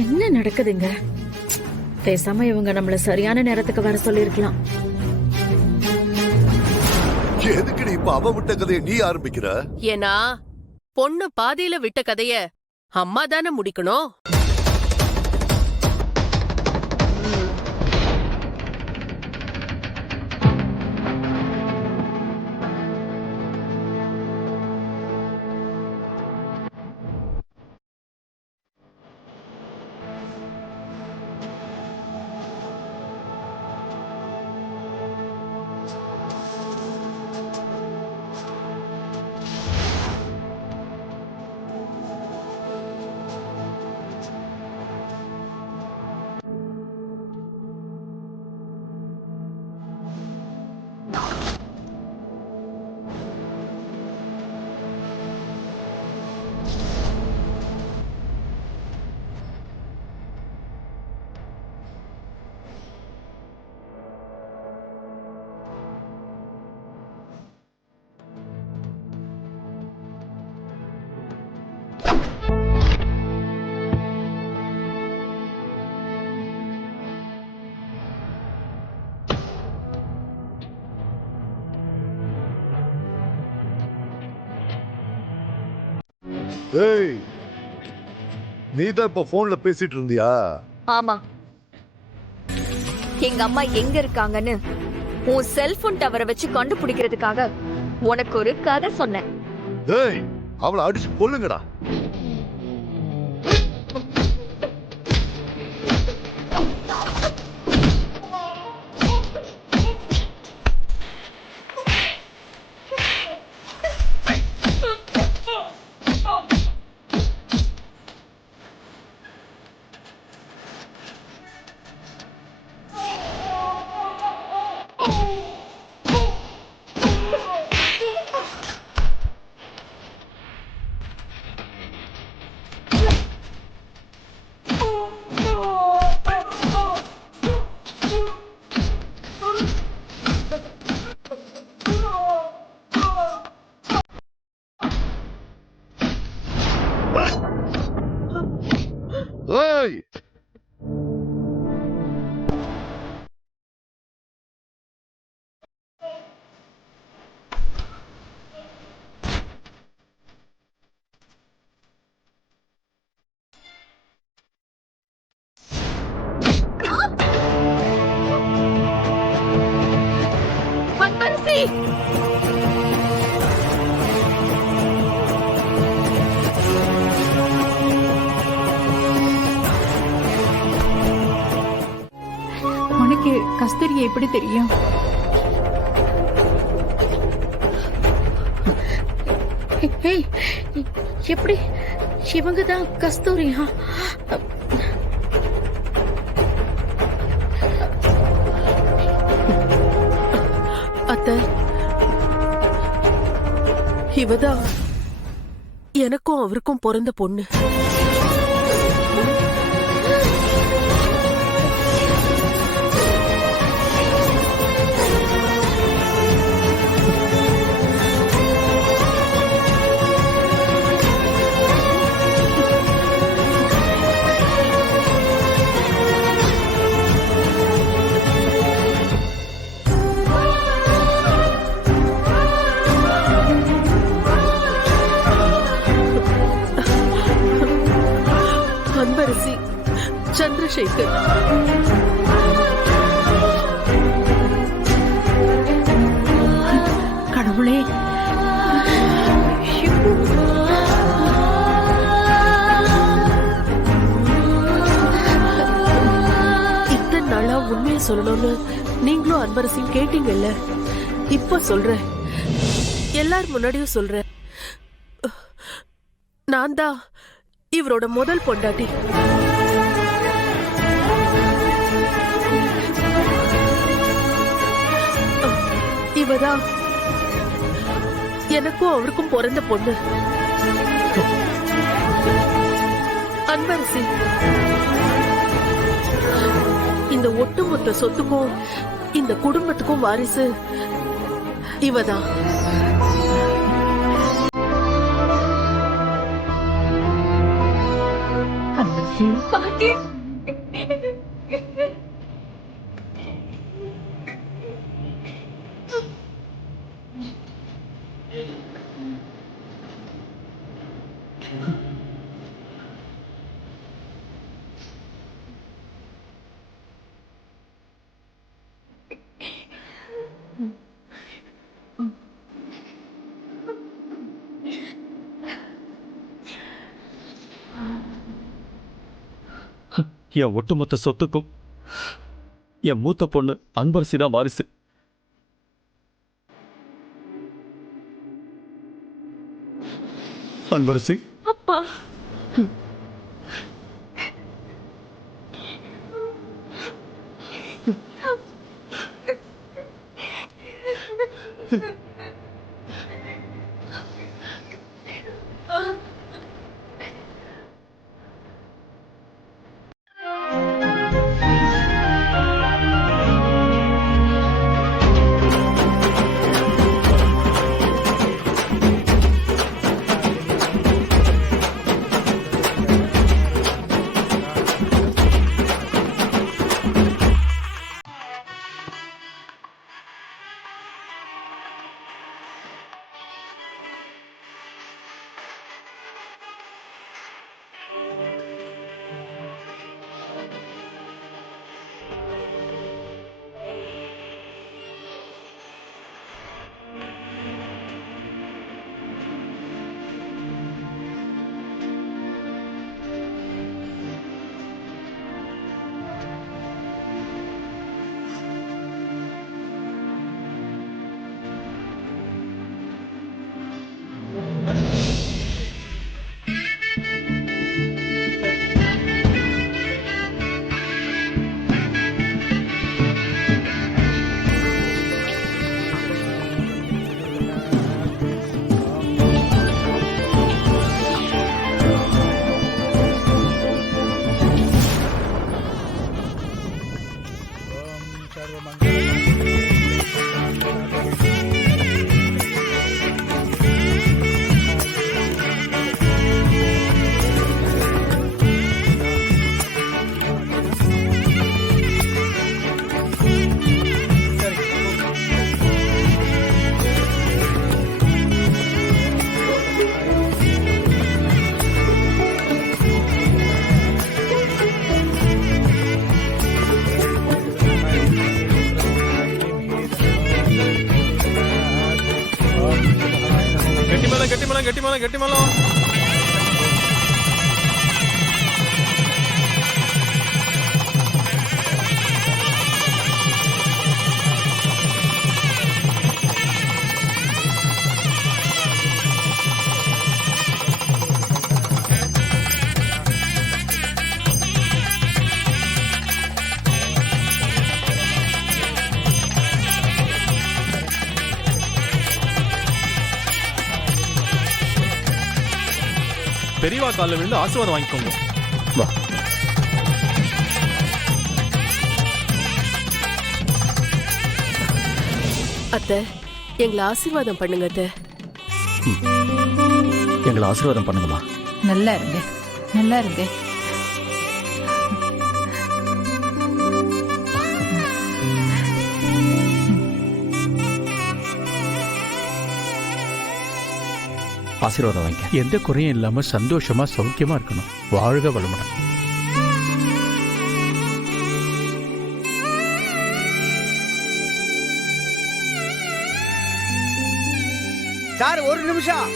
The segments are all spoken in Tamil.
என்ன நடக்குதுங்க? பேசாம இவங்க நம்மள சரியான நேரத்துக்கு வர சொல்லிருக்கலாம். எதுக்கு நீ இப்ப அவ விட்ட கதையை நீ ஆரம்பிக்கிற? ஏன்னா பொண்ணு பாதியில விட்ட கதைய அம்மா தானே முடிக்கணும். ஏய், நீதான் இப்ப போன்ல பேசிட்டு இருந்தியா? ஆமா, எங்க அம்மா எங்க இருக்காங்கன்னு உன் செல்போன் டவரை வச்சு கண்டுபிடிக்கிறதுக்காக உனக்கு ஒரு கதை சொன்னேன். ஏய், அவளை அடிச்சு கொல்லுங்கடா. ஏய், உனக்கு கஸ்தூரியை எப்படி தெரியும்? எப்படி இவங்க தான் கஸ்தூரியா? அத்தை, இவதான் எனக்கும் அவருக்கும் பிறந்த பொண்ணு. அன்பரசி சந்திரசேகர். கடவுளே, இத்தனை நாளா உண்மையை சொல்லணும்னு நீங்களும் அன்பரசியும் கேட்டீங்கல்ல, இப்ப சொல்றேன், எல்லார் முன்னாடியும் சொல்றேன். நான் தான் இவரோட முதல் பொண்டாட்டி. இவதான் எனக்கும் அவருக்கும் பிறந்த பொண்ணு அன்பரசி. இந்த ஒட்டுமொத்த சொத்துக்கும் இந்த குடும்பத்துக்கும் வாரிசு இவதான். பாட்டி என் ஒட்டுமொத்த சொத்துக்கும் என் மூத்த பொண்ணு அன்பரசி தான் வாரிசு. அன்பரசி, அப்பா கெட்டிமலம். பெரியவா காலில் விழுந்து ஆசீர்வாதம் வாங்கிக்கோங்க. வா. அத்தை, எங்களை ஆசீர்வாதம் பண்ணுங்க அத்தை. எங்களை ஆசீர்வாதம் பண்ணுங்கம்மா. நல்லா இருங்க, நல்லா இருங்க. ஆசீர்வாதம் வாங்க. எந்த குறையும் இல்லாம சந்தோஷமா சௌக்கியமா இருக்கணும். வாழ்க வளமுடன். சார் ஒரு நிமிஷம்.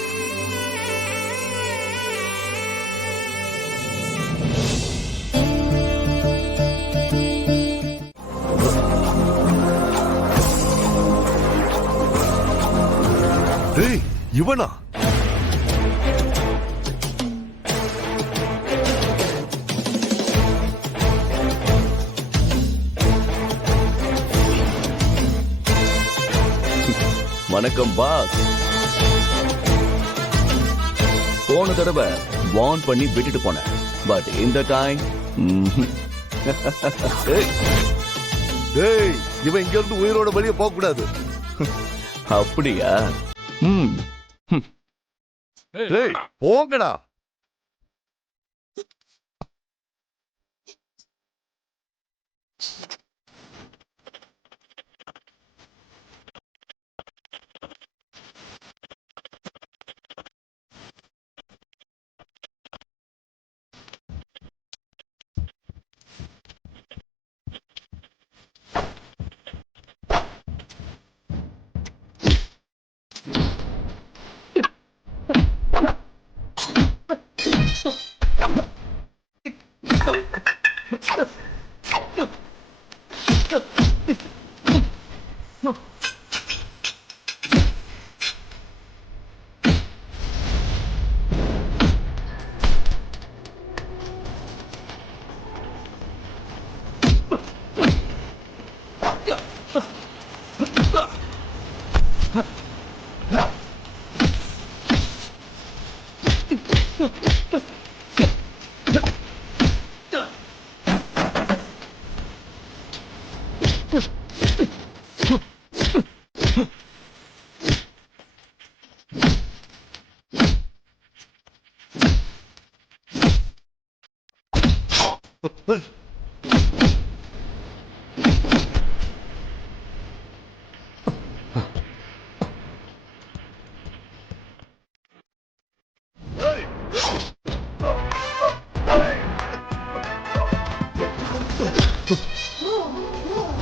டேய், இவனா? வணக்கம் பாஸ். போன தடவை வார்ன் பண்ணி விட்டுட்டு போனேன். பட் இந்த டைம் டேய், இவன் இங்க இருந்து உயிரோட வெளியே போக கூடாது. அப்படியா? டேய், போங்கடா.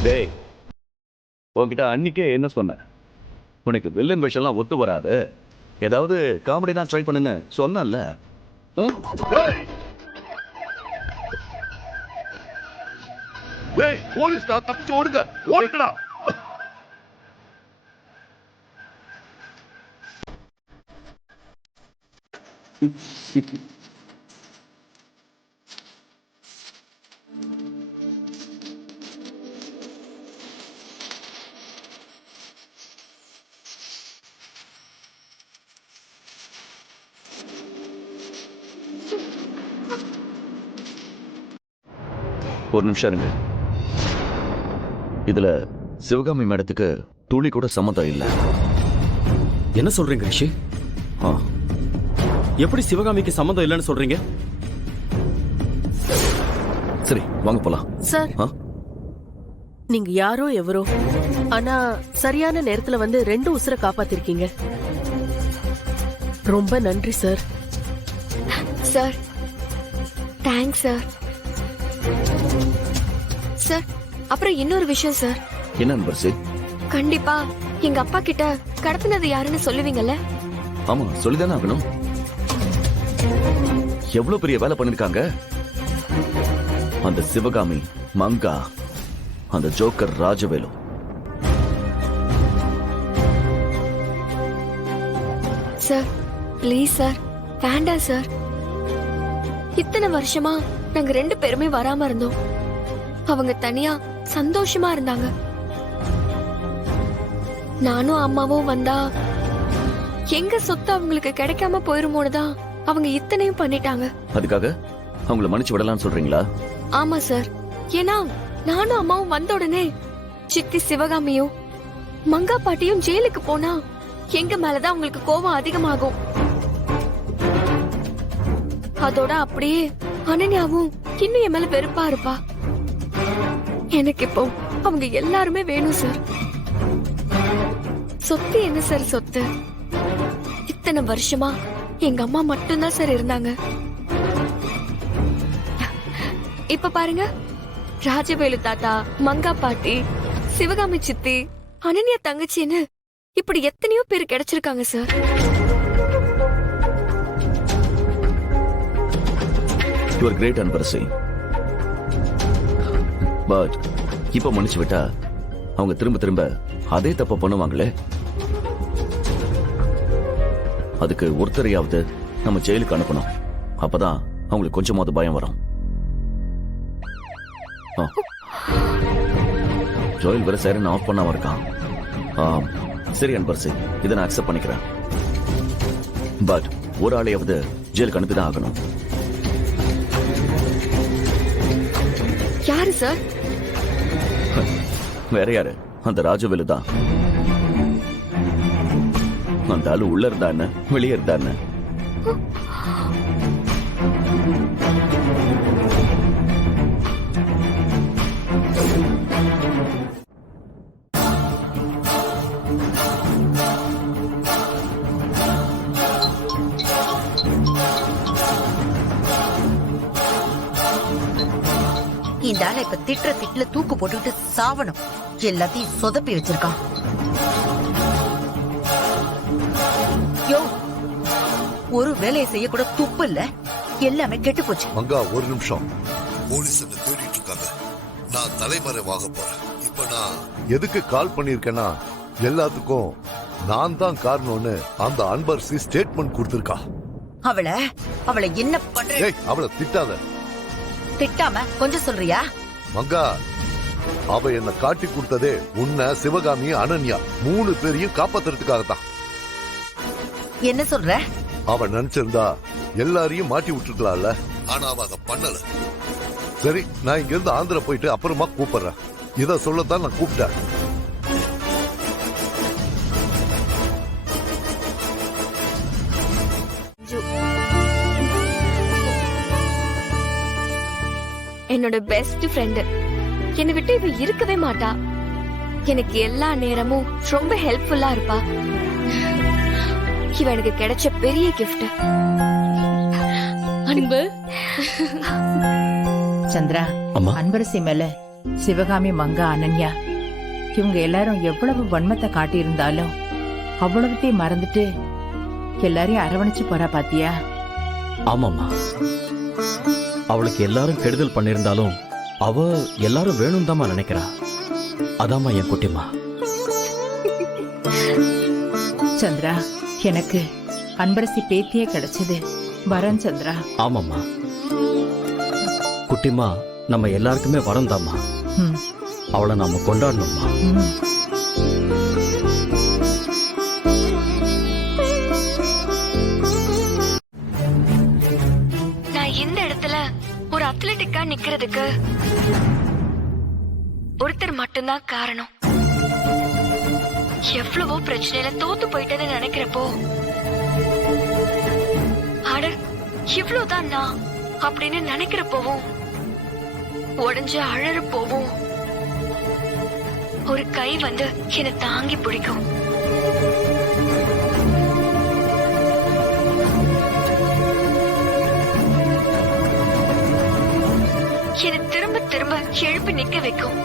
டேய், உன்கிட்ட அன்னைக்கே என்ன சொன்னேன்? உனக்கு வில்லன் விஷயம்லாம் ஒத்து வராது, ஏதாவது காமெடி தான் ட்ரை பண்ணுங்க சொன்னேன்ல. போலீஸ் தப்பிச்சு ஓடுங்க, ஓடுங்கடா. ஒரு நிமிஷம் இருங்க. இதுல சிவகாமி மேடத்துக்கு துளி கூட சம்மதம் இல்லை. என்ன சொல்றீங்க ரிஷி? எப்படி சிவகாமிக்கு சம்மந்தம் இல்லைன்னு சொல்றீங்க? சரி வாங்க போலாம். சார், நீங்க யாரோ எவரோ, ஆனா சரியான நேரத்துல வந்து 2 உசுரை காப்பாத்திருக்கீங்க. ரொம்ப நன்றி sir. Sir thanks sir. Sir அப்புறம் இன்னொரு விஷயம் சார். என்ன நம்பர்? கண்டிப்பா எங்க அப்பா கிட்ட கடத்தினது யாருன்னு சொல்லுவீங்கல்ல? ஆமா, சொல்லிதானே ஆகணும். எவ்வளவு பெரிய வேலை பண்ணிருக்காங்க அந்த சிவகாமி, மங்கா, அந்த joker Rajavelu. Sir please sir, வேண்டாம் சார். இத்தனை வருஷமா நாங்க 2 பேருமே வராம இருந்தோம். அவங்க தனியா சந்தோஷமா இருந்தாங்க. நானும் அம்மாவும் வந்தா எங்க சொத்து அவங்களுக்கு கிடைக்காம போயிருமோனுதான் அவங்க இத்தனையும் பண்ணிட்டாங்க. அதுக்காக அவங்கள மன்னிச்சு விடலாம்னு சொல்றீங்களா? ஆமா சார். ஏன்னா நானும் அம்மாவும் வந்த உடனே சித்தி சிவகாமியும் மங்கா பாட்டியும் ஜெயிலுக்கு போனா எங்க மேலதான் உங்களுக்கு கோபம் அதிகமாகும். அதோட அப்படியே அனன்யாவும் இன்னும் என் மேல வெறுப்பா இருப்பா. எனக்கு இப்போ அவங்க எல்லாருமே வேணும் சார். சொத்து என்ன சார் சொத்து? இத்தனை வருஷமா எங்க அம்மா மட்டும்தான் சார் இருந்தாங்க. இப்ப பாருங்க, ராஜவேலு தாத்தா, மங்கா பாட்டி, சிவகாமி சித்தி, அனன்யா தங்கச்சின்னு இப்படி எத்தனையோ பேர் கிடைச்சிருக்காங்க sir. You are great Anbarasi. But இப்ப மன்னிச்சு விட்டா அவங்க திரும்ப திரும்ப அதே தப்ப பண்ணுவாங்களே. அதுக்கு ஒருத்தரையாவது நம்ம ஜெயிலுக்கு அனுப்பணும். அப்பதான் அவங்களுக்கு கொஞ்சமாவது பயம் வரும். ஜோயில் வேற சைரன் ஆஃப் பண்ணாம இருக்கான். சரி அன்பரசி, இதை நான் அக்செப்ட் பண்ணிக்கிறேன். பட் ஒரு ஆளையாவது ஜெயிலுக்கு அனுப்பிதான் ஆகணும். யாரு சார்? வேற யாரு? அந்த ராஜவேலு தான். அந்த ஆளு உள்ள இருந்தா என்ன, வெளியே இருந்தா என்ன? இந்த ஆளை இப்ப திட்டுல தூக்கு போட்டுக்கிட்டு சாவணும். எல்லாத்தையும் சொதப்பி வச்சிருக்கான். யோ, ஒரு வேலையை செய்ய கூட துப்பு இல்ல, எல்லாமே கெட்டு போச்சு. மங்கா ஒரு நிமிஷம். போலீஸ் என்ன தேடிட்டு இருக்காங்க. நான் தலைமறைவாக போறேன். இப்ப நான் எதுக்கு கால் பண்ணிருக்கேன்னா, எல்லாத்துக்கும் நான் தான் காரணம்னு அந்த அன்பரசி ஸ்டேட்மெண்ட் கொடுத்திருக்கா. அவளை என்ன பண்ற? அவளை திட்டாத. திட்டாம கொஞ்சம் சொல்றியா? மங்கா, அவ என்ன காட்டி கொடுத்ததே உன்னை, சிவகாமி, அனன்யா 3 பேரையும் காப்பாத்துறதுக்காகத்தான். என்ன சொல்ற? அவ நினைச்சிருந்தா எல்லாரையும் மாட்டி விட்டுருக்கலாம்ல. ஆனா அவ அதை பண்ணல. சரி, நான் இங்க இருந்து ஆந்திரா போயிட்டு அப்புறமா கூப்பிடுறேன். இத சொல்லத்தான் நான் கூப்பிட்டேன். என்னோட பெஸ்ட் ஃப்ரெண்ட். என்னை விட்டு இவ இருக்கவே மாட்டா. எனக்கு எல்லா நேரமும் ரொம்ப ஹெல்ப்ஃபுல்லா இருப்பா. இவ எனக்கு கிடைச்ச பெரிய கிஃப்ட். அன்பு. சந்திரா, அம்மா. அன்பரசி மேல சிவகாமி, மங்கா, அனன்யா இவங்க எல்லாரும் எவ்வளவு வன்மத்தை காட்டியிருந்தாலும் அவ்வளவுத்தையும் மறந்துட்டு எல்லாரையும் அரவணைச்சு போறா பாத்தியா? ஆமாம்மா, அவளுக்கு எல்லாரும் கெடுதல் பண்ணிருந்தாலும் அவ எல்லாரும் வேணும் தாமா நினைக்கிறா. அதாம்மா என் குட்டிமா. சந்திரா, எனக்கு அன்பரசி பேத்தியே கிடைச்சது. வரேன் சந்திரா. ஆமாம்மா குட்டிமா, நம்ம எல்லாருக்குமே வரம் தாம்மா. ம், அவளை நாம கொண்டாடணும்மா. ம். நான் இந்த இடத்துல ஒரு அத்லெட்டிக்கா நிக்கிறதுக்கு ஒருத்தர் மட்டும்தான் காரணம். எவ்வளவோ பிரச்சனையில தோத்து போயிட்டேன்னு நினைக்கிறப்போ, அட இவ்வளவுதான் நான் அப்படின்னு நினைக்கிறப்போவும், உடஞ்சு அழறப்போவும் ஒரு கை வந்து என்னை தாங்கி பிடிக்கும். என்னை திரும்ப திரும்ப எழுப்பி நிக்க வைக்கும்.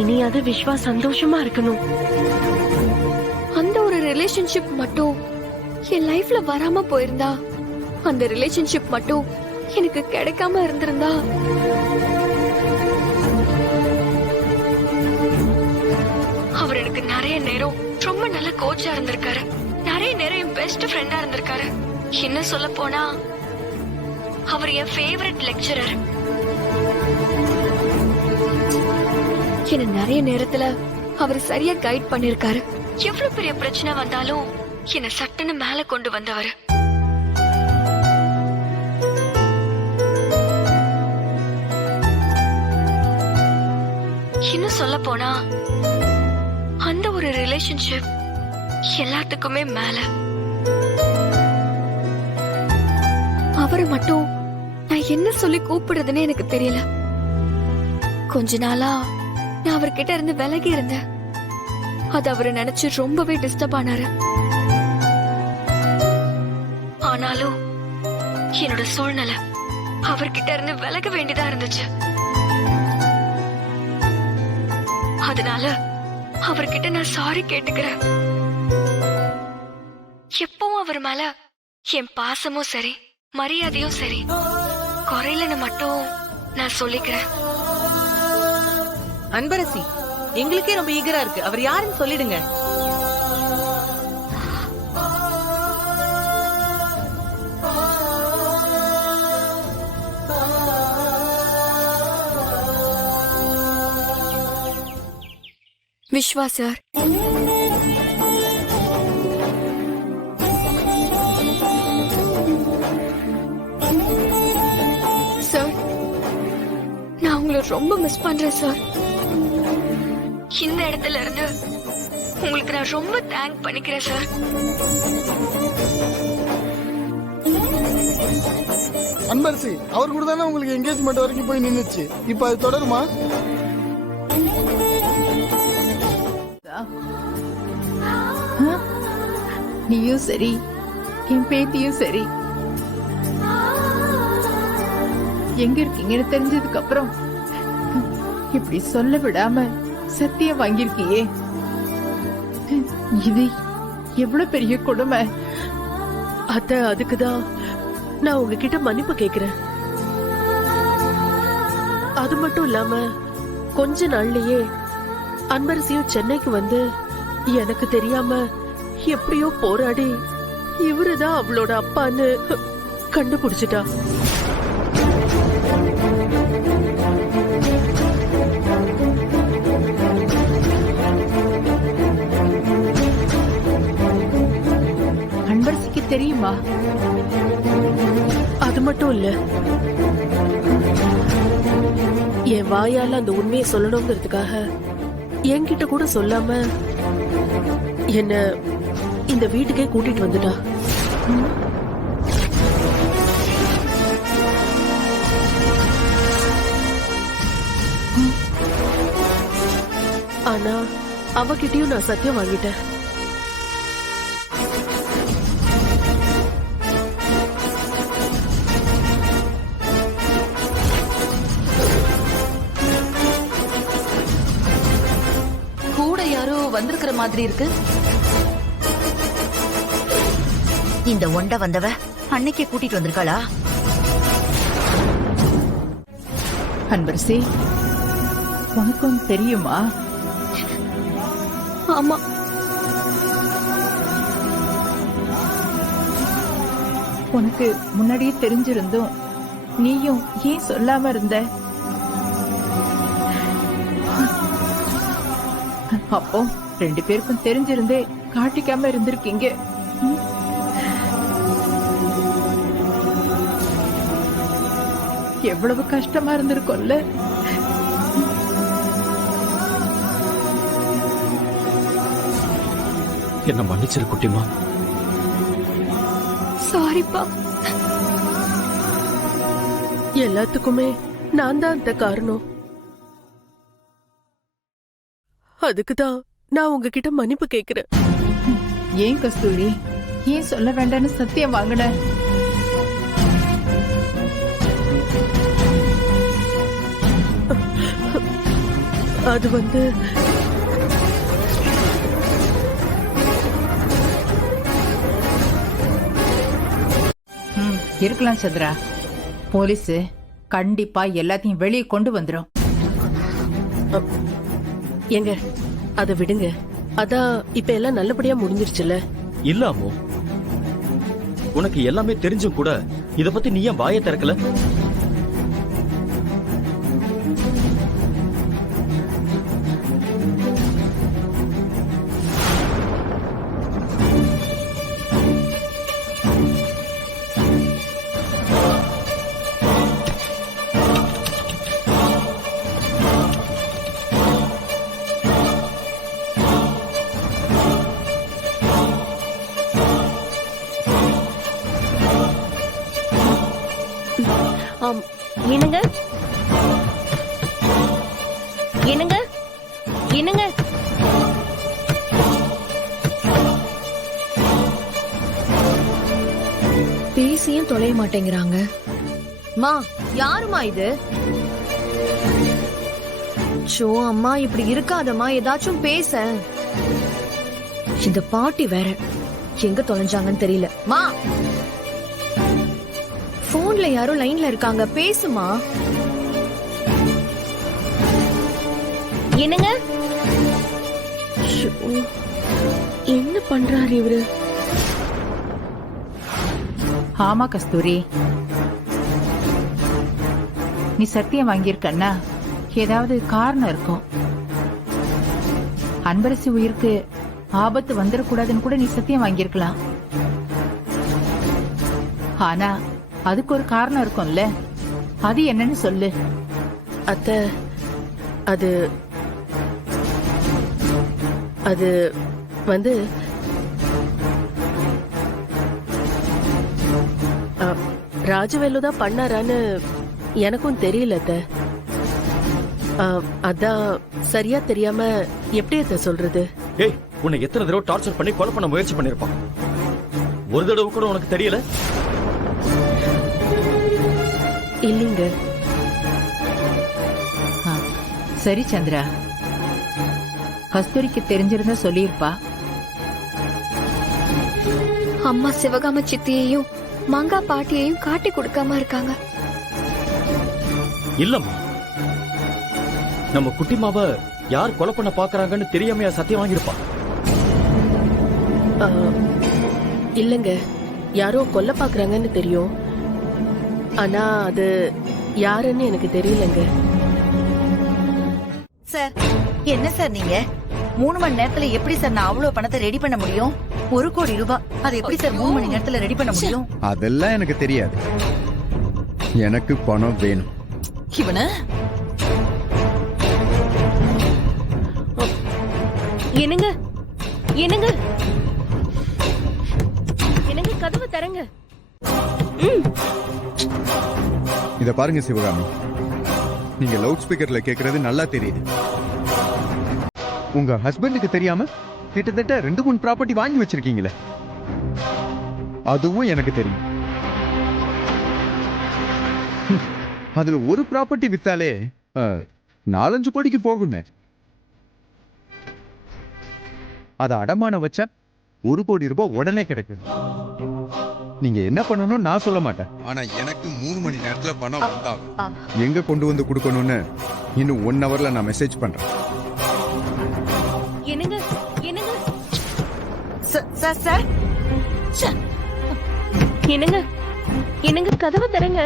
இனியாவது விஸ்வா சந்தோஷமா இருக்கணும். அந்த ஒரு ரிலேஷன்ஷிப் மட்டும் என் லைஃப்ல வராம போயிருந்தா, அந்த ரிலேஷன்ஷிப் மட்டும் எனக்கு கிடைக்காம இருந்திருந்தா, அவர் எனக்கு நிறைய நேரம் ரொம்ப நல்ல கோச்சா இருந்திருக்காரு. நிறைய நேரம் என் பெஸ்ட் ஃப்ரெண்டா இருந்திருக்காரு. என்ன சொல்ல போனா, அவர் என் ஃபேவரட் லெக்சரர். என்ன நிறைய நேரத்துல அவர் சரியா கைட் பண்ணிருக்காரு. எவ்வளவு பெரிய பிரச்சனை வந்தாலும் என்ன சட்டுன்னு மேல கொண்டு வந்தவர். இன்னும் சொல்ல போனா, அந்த ஒரு ரிலேஷன்ஷிப் எல்லாத்துக்குமே மேல. அவரை மட்டும் நான் என்ன சொல்லி கூப்பிடுறதுன்னு எனக்கு தெரியல. கொஞ்ச நாளா நான் அவர்கிட்ட இருந்து விலகி இருந்தேன். அது அவரை நினைச்சு ரொம்பவே டிஸ்டர்ப் ஆனாரு. ஆனாலும் என்னோட சூழ்நிலை அவர்கிட்ட இருந்து விலக வேண்டியதா இருந்துச்சு. அதனால அவர்கிட்ட நான் சாரி கேட்டுக்கிறேன். எப்பவும் அவர் மேல என் பாசமும் சரி, மரியாதையும் சரி குறையிலன்னு மட்டும் நான் சொல்லிக்கிறேன். அன்பரசி, எங்களுக்கே ரொம்ப ஈகரா இருக்கு. அவர் யாருன்னு சொல்லிடுங்க. விஸ்வா சார். சார், நான் உங்களை ரொம்ப மிஸ் பண்றேன் சார். இந்த இடத்துல இருந்து உங்களுக்கு நான் ரொம்ப தேங்க் பண்ணிக்கிறேன் சார். அன்பரசி, அவர் கூட தானே உங்களுக்கு என்கேஜ்மெண்ட் வரைக்கும் போய் நின்னுச்சு. இப்ப அது தொடருமா? நீயும் சரி, என் பேத்தியும் சரி. எங்க இருக்கீங்கன்னு தெரிஞ்சதுக்கு அப்புறம் இப்படி சொல்ல விடாம சத்தியம் வாங்கியிருக்கியே. இது எவ்வளவு பெரிய கொடுமை. அத்த, அதுக்குதான் நான் உங்ககிட்ட மன்னிப்பு கேக்குறேன். அது மட்டும் இல்லாம கொஞ்ச நாள்லயே அன்பரசியும் சென்னைக்கு வந்து எனக்கு தெரியாம எப்படியோ போராடி இவருதான் அவளோட அப்பான்னு கண்டுபிடிச்சிட்டா. அன்பரசிக்கு தெரியுமா? அது மட்டும் இல்ல, என் வாயால அந்த உண்மையை சொல்லணுங்கிறதுக்காக என்கிட்ட கூட சொல்லாம என்ன இந்த வீட்டுக்கே கூட்டிட்டு வந்துட்டா. ஆனா அவகிட்டயும் நான் சத்தியம் வாங்கிட்டேன். கூட யாரோ வந்திருக்கிற மாதிரி இருக்கு. இந்த ஒண்ட வந்தவ அன்னைக்கே கூட்டிட்டு வந்திருக்காளா? அன்பரசி, உனக்கும் தெரியுமா? ஆமா, உனக்கு முன்னாடியே தெரிஞ்சிருந்தும் நீயும் ஏன் சொல்லாம இருந்த? அப்போ 2 பேருக்கும் தெரிஞ்சிருந்தே காட்டிக்காம இருந்திருக்கீங்க. எவ்வளவு கஷ்டமா இருந்திருக்கும்ல. என்ன மன்னிச்சிரு குட்டிமா. சாரிப்பா. எல்லாத்துக்குமே நான் தான் அந்த காரணம். அதுக்குதான் நான் உங்ககிட்ட மன்னிப்பு கேக்குறேன். ஏன் கஸ்தூரி, ஏன் சொல்ல வேண்டாம்னு சத்தியம் வாங்கின? அது வந்து இருக்கலாம் சந்திரா. போலீஸ் கண்டிப்பா எல்லாத்தையும் வெளியே கொண்டு வந்துரும். எங்க அத விடுங்க. அதான் இப்ப எல்லாம் நல்லபடியா முடிஞ்சிருச்சுல. இல்ல அம்மு, உனக்கு எல்லாமே தெரிஞ்சும் கூட இத பத்தி நீ ஏன் வாயை திறக்கல? என்னங்க என்னங்க என்னங்க பேசியும் தொலைய மாட்டேங்கிறாங்க. மா, யாருமா இது? சோ அம்மா, இப்படி இருக்காதம்மா, ஏதாச்சும் பேச. இந்த பாட்டி வேற எங்க தொலைஞ்சாங்கன்னு தெரியல. மா, போன்ல யாரோ லைன்ல இருக்காங்க, பேசுமா. என்னங்க? என்ன பண்றாரு இவரு? ஆமா கஸ்தூரி, நீ சத்தியம் வாங்கியிருக்கன்னா ஏதாவது காரணம் இருக்கும். அன்பரசி உயிருக்கு ஆபத்து வந்துடக்கூடாதுன்னு கூட நீ சத்தியம் வாங்கியிருக்கலாம். ஆனா அதுக்கு ஒரு காரணம் இருக்கும்ல, அது என்னன்னு சொல்லு. அத்தை, அது அது வந்து ராஜவேலு தான் பண்ணாரான்னு எனக்கும் தெரியல அத்தை. அதான் சரியா தெரியாம எப்படி அத்தை சொல்றது? ஏய், உன்னை எத்தனை தடவை டார்ச்சர் பண்ணி கொலை பண்ண முயற்சி பண்ணிருப்பான். ஒரு தடவை கூட உனக்கு தெரியல? இல்லீங்க, சரி சந்திரா, கஸ்தூரிக்கு தெரிஞ்சிருந்தா சொல்லியிருப்பா. அம்மா சிவகாம சித்தியையும் மங்கா பாட்டியையும் காட்டி கொடுக்காம இருக்காங்க. இல்லம்மா, நம்ம குட்டிமாவ யார் கொலை பண்ண பாக்குறாங்கன்னு தெரியாமையா சத்தியம் வாங்கியிருப்பா? இல்லங்க, யாரோ கொல்ல பாக்குறாங்கன்னு தெரியும். ஆனா அது யாருன்னு எனக்கு தெரியலங்க. சார், என்ன சார் நீங்க 3 மணி நேரத்துல எப்படி சார் நான் அவ்வளவு பணத்தை ரெடி பண்ண முடியும்? 1 கோடி ரூபாய், அது எப்படி சார் 3 மணி நேரத்துல ரெடி பண்ண முடியும்? அதெல்லாம் எனக்கு தெரியாது. எனக்கு பணம் வேணும். இவன என்னங்க என்னங்க என்னங்க, கதவு தரங்க. இத பாருங்க சிவகாமி, நீங்க லவுட் ஸ்பீக்கர்ல கேக்குறது நல்லா தெரியுது. உங்க ஹஸ்பண்டுக்கு தெரியாம கிட்டத்தட்ட 2-3 ப்ராப்பர்ட்டி வாங்கி வச்சிருக்கீங்களே, அதுவும் எனக்கு தெரியும். அதுல ஒரு ப்ராப்பர்ட்டி வித்தாலே 4-5 கோடிக்கு போகுமே. அத அடமான வச்சா 1 கோடி ரூபாய் உடனே கிடைக்கும். நீங்க என்ன பண்ணணும் நான் சொல்ல மாட்டேன். ஆனா எனக்கு 3 மணி நேரத்துல பணம் வந்தாகும். எங்க கொண்டு வந்து கொடுக்கணும்னு இன்னும் 1 ஹவர்ல நான் மெசேஜ் பண்றேன். என்னங்க என்னங்க சார் சார் என்னங்க என்னங்க, கதவு தரங்க.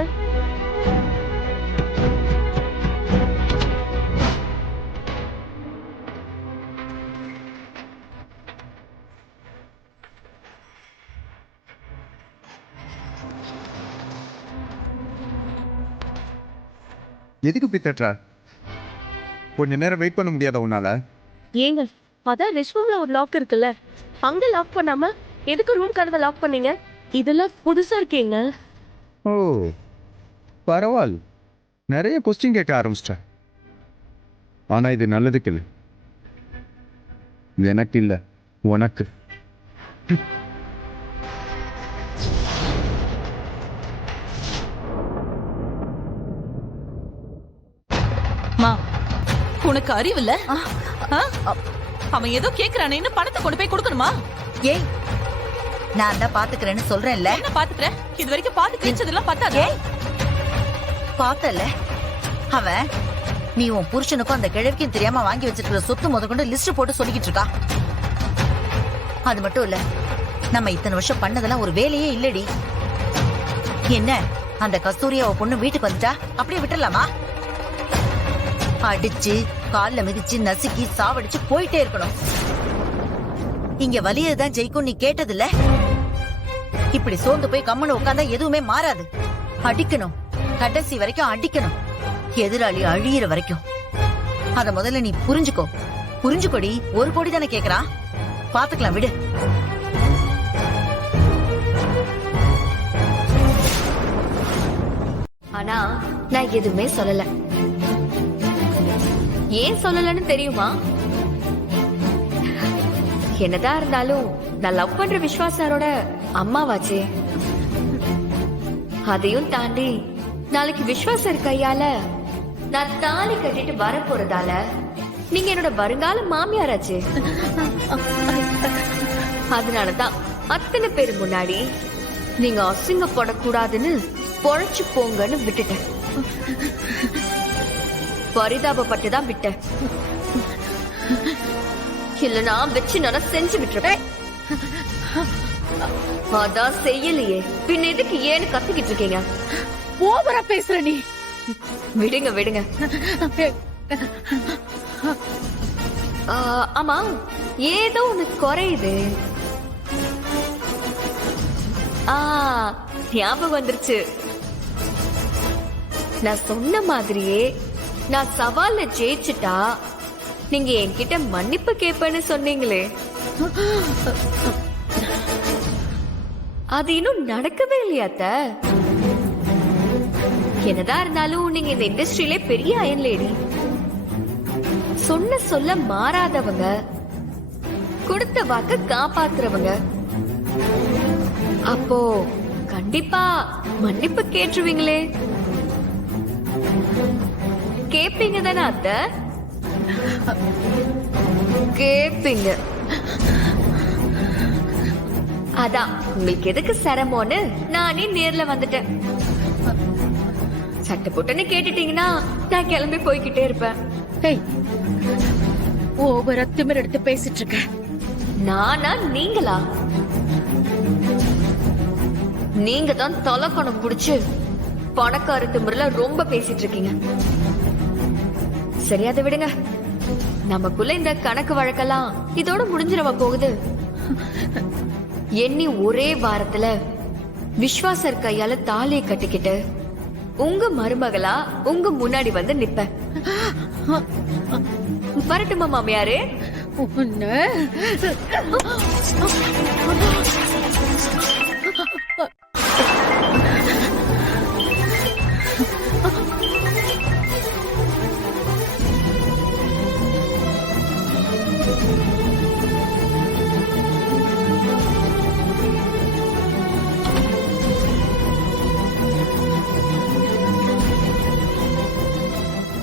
எதுக்கு பித்தற்றா? கொஞ்ச நேரம் வெயிட் பண்ண முடியாத உன்னால? ஏங்க, அதான் ரெஸ்ட் ரூம்ல ஒரு லாக் இருக்குல்ல, அங்க லாக் பண்ணாம எதுக்கு ரூம் கதவை லாக் பண்ணீங்க? இதெல்லாம் புதுசா இருக்கேங்க. ஓ பரவாயில்ல, நிறைய கொஸ்டின் கேட்க ஆரம்பிச்சிட்டேன். ஆனா இது நல்லதுக்கு இல்லை. எனக்கு இல்ல, உனக்கு. உனக்கு அறிவு இல்ல? அவன் ஏதோ கேக்குறானே, இன்னும் பணத்தை கொண்டு போய் கொடுக்கணுமா? ஏய், நான் தான் பாத்துக்கிறேன்னு சொல்றேன்ல. என்ன பாத்துக்கிறேன்? இது வரைக்கும் பாத்து கிழிச்சதெல்லாம் பத்தாதே. பார்த்தல, அவன் நீ உன் புருஷனுக்கும் அந்த கிழவிக்கும் தெரியாம வாங்கி வச்சிருக்கிற சொத்து முதற்கொண்டு லிஸ்ட் போட்டு சொல்லிக்கிட்டு இருக்கா. அது மட்டும் இல்ல, நம்ம இத்தனை வருஷம் பண்ணதெல்லாம் ஒரு வேலையே இல்லடி. என்ன, அந்த கஸ்தூரி அவ பொண்ணு வீட்டுக்கு வந்துட்டா அப்படியே விட்டுறலாமா? அடிச்சு கால்ல மிதிச்சு நசுக்கி சாவடிச்சு போயிட்டே இருக்கணும். இங்க வலியதுதான் ஜெயிக்கும் நீ கேட்டதில்ல? இப்படி சோர்ந்து போய் கம்முன்னு உட்கார்ந்தா எதுவுமே மாறாது. அடிக்கணும், கடைசி வரைக்கும் அடிக்கணும், எதிராளி அழியிற வரைக்கும். அத முதல்ல நீ புரிஞ்சுக்கோ. புரிஞ்சுக்கோடி. 1 கோடி தானே கேக்குறான், பாத்துக்கலாம் விடு. ஆனா நான் எதுவுமே சொல்லல. ஏன் சொல்லலன்னு தெரியுமா? என்னதான் இருந்தாலும் நான் லவ் பண்ற விஸ்வாசாரோட அம்மாவாச்சே. அதையும் தாண்டி நாளைக்கு விஸ்வாசர் கையால நான் தாலி கட்டிட்டு வர போறதால நீங்க என்னோட வருங்கால மாமியாராச்சே. அதனாலதான் அத்தனை பேர் முன்னாடி நீங்க அசிங்கப்படக்கூடாதுன்னு பொழைச்சு போங்கன்னு விட்டுட்டேன். பரிதாபப்பட்டுதான் விட்டேன். இல்லனா வச்சு நான் செஞ்சு விட்டுருப்பேன். அதான் செய்யலையே, பின்ன எதுக்கு ஏன்னு கத்திக்கிட்டு இருக்கீங்க? ஓவரா பேசுற நீ. விடுங்க விடுங்க. ஆமா, ஏதோ ஒண்ணு குறையுது. ஞாபகம் வந்துருச்சு. நான் சொன்ன மாதிரியே நான் சவால்ல ஜெயிச்சுட்டா நீங்க என்கிட்ட மன்னிப்பு கேட்பேன்னு சொன்னீங்களே, அது இன்னும் நடக்கவே இல்லையாத்த? என்னதான் இருந்தாலும் நீங்க இந்த இண்டஸ்ட்ரியிலே பெரிய அயன் லேடி. சொன்ன சொல்ல மாறாதவங்க, கொடுத்த வாக்க காப்பாத்துறவங்க. அப்போ கண்டிப்பா மன்னிப்பு கேட்டுருவீங்களே? கேப்பீங்க தானே அத்த? கேப்பீங்க. அதான் உங்களுக்கு எதுக்கு சிரமம்னு நானே நேர்ல வந்துட்டேன். சட்டை போட்டுன்னு கேட்டுட்டீங்கன்னா நான் கிளம்பி போய்கிட்டே இருப்பேன். ஏய், ஓவரா திமிர் எடுத்து பேசிட்டு இருக்க. நானா நீங்களா? நீங்க தான் தொலைக்கணம் புடிச்சு பணக்கார திமிர்ல ரொம்ப பேசிட்டு இருக்கீங்க. சரி, அதை விடுங்க. நமக்குள்ள இந்த கணக்கு வழக்கெல்லாம் இதோட முடிஞ்சிடவா போகுது? எண்ணி ஒரே வாரத்துல விஸ்வாசர் கையால தாலியை கட்டிக்கிட்டு உங்க மருமகளா உங்க முன்னாடி வந்து நிப்பேன். வரட்டுமா மாமியாரே?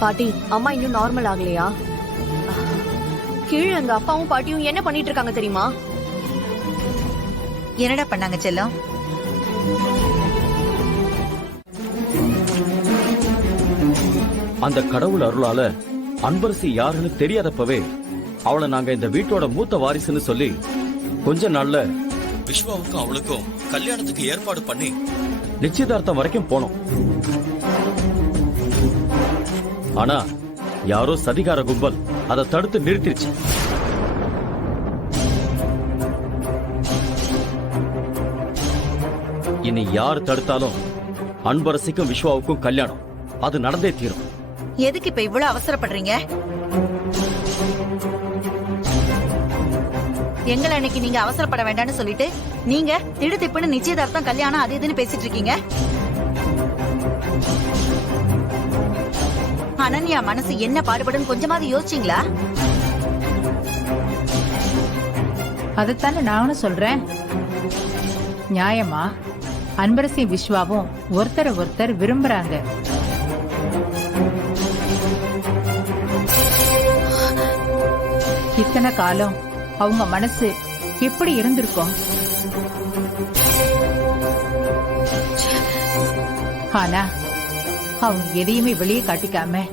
பாட்டி, அம்மா இன்னும் நார்மல் ஆகலையா? கீழே எங்க அப்பாவும் பாட்டியும் என்ன பண்ணிட்டு இருக்காங்க தெரியுமா? என்னடா பண்ணாங்க செல்லம்? அந்த கடவுள் அருளால அன்பரசி யாருன்னு தெரியாதப்பவே அவளை நாங்க இந்த வீட்டோட மூத்த வாரிசுன்னு சொல்லி கொஞ்ச நாள்ல விஸ்வாவுக்கும் அவளுக்கும் கல்யாணத்துக்கு ஏற்பாடு பண்ணி நிச்சயதார்த்தம் வரைக்கும் போனோம். ஆனா யாரோ சதிகார கும்பல் அதை தடுத்து நிறுத்திருச்சு. இனி யார் தடுத்தாலும் அன்பரசிக்கும் விஸ்வாவுக்கும் கல்யாணம் அது நடந்தே தீரும். எதுக்கு இப்ப இவ்வளவு அவசரப்படுறீங்க? எங்களை அன்னைக்கு நீங்க அவசரப்பட வேண்டாம்னு சொல்லிட்டு நீங்க திடுதிப்புன்னு நிச்சயதார்த்தம் கல்யாணம் அது இதுன்னு பேசிட்டு இருக்கீங்க. அனன்யா மனசு என்ன பாடுபடும் கொஞ்சமாவது யோசிச்சீங்களா? அதைத்தானே நானும் சொல்றேன். நியாயமா அன்பரசி விஸ்வாவும் ஒருத்தரை ஒருத்தர் விரும்புறாங்க. இத்தனை காலம் அவங்க மனசு எப்படி இருந்திருக்கும்? ஆனா அவங்க எதையுமே வெளியே காட்டிக்காம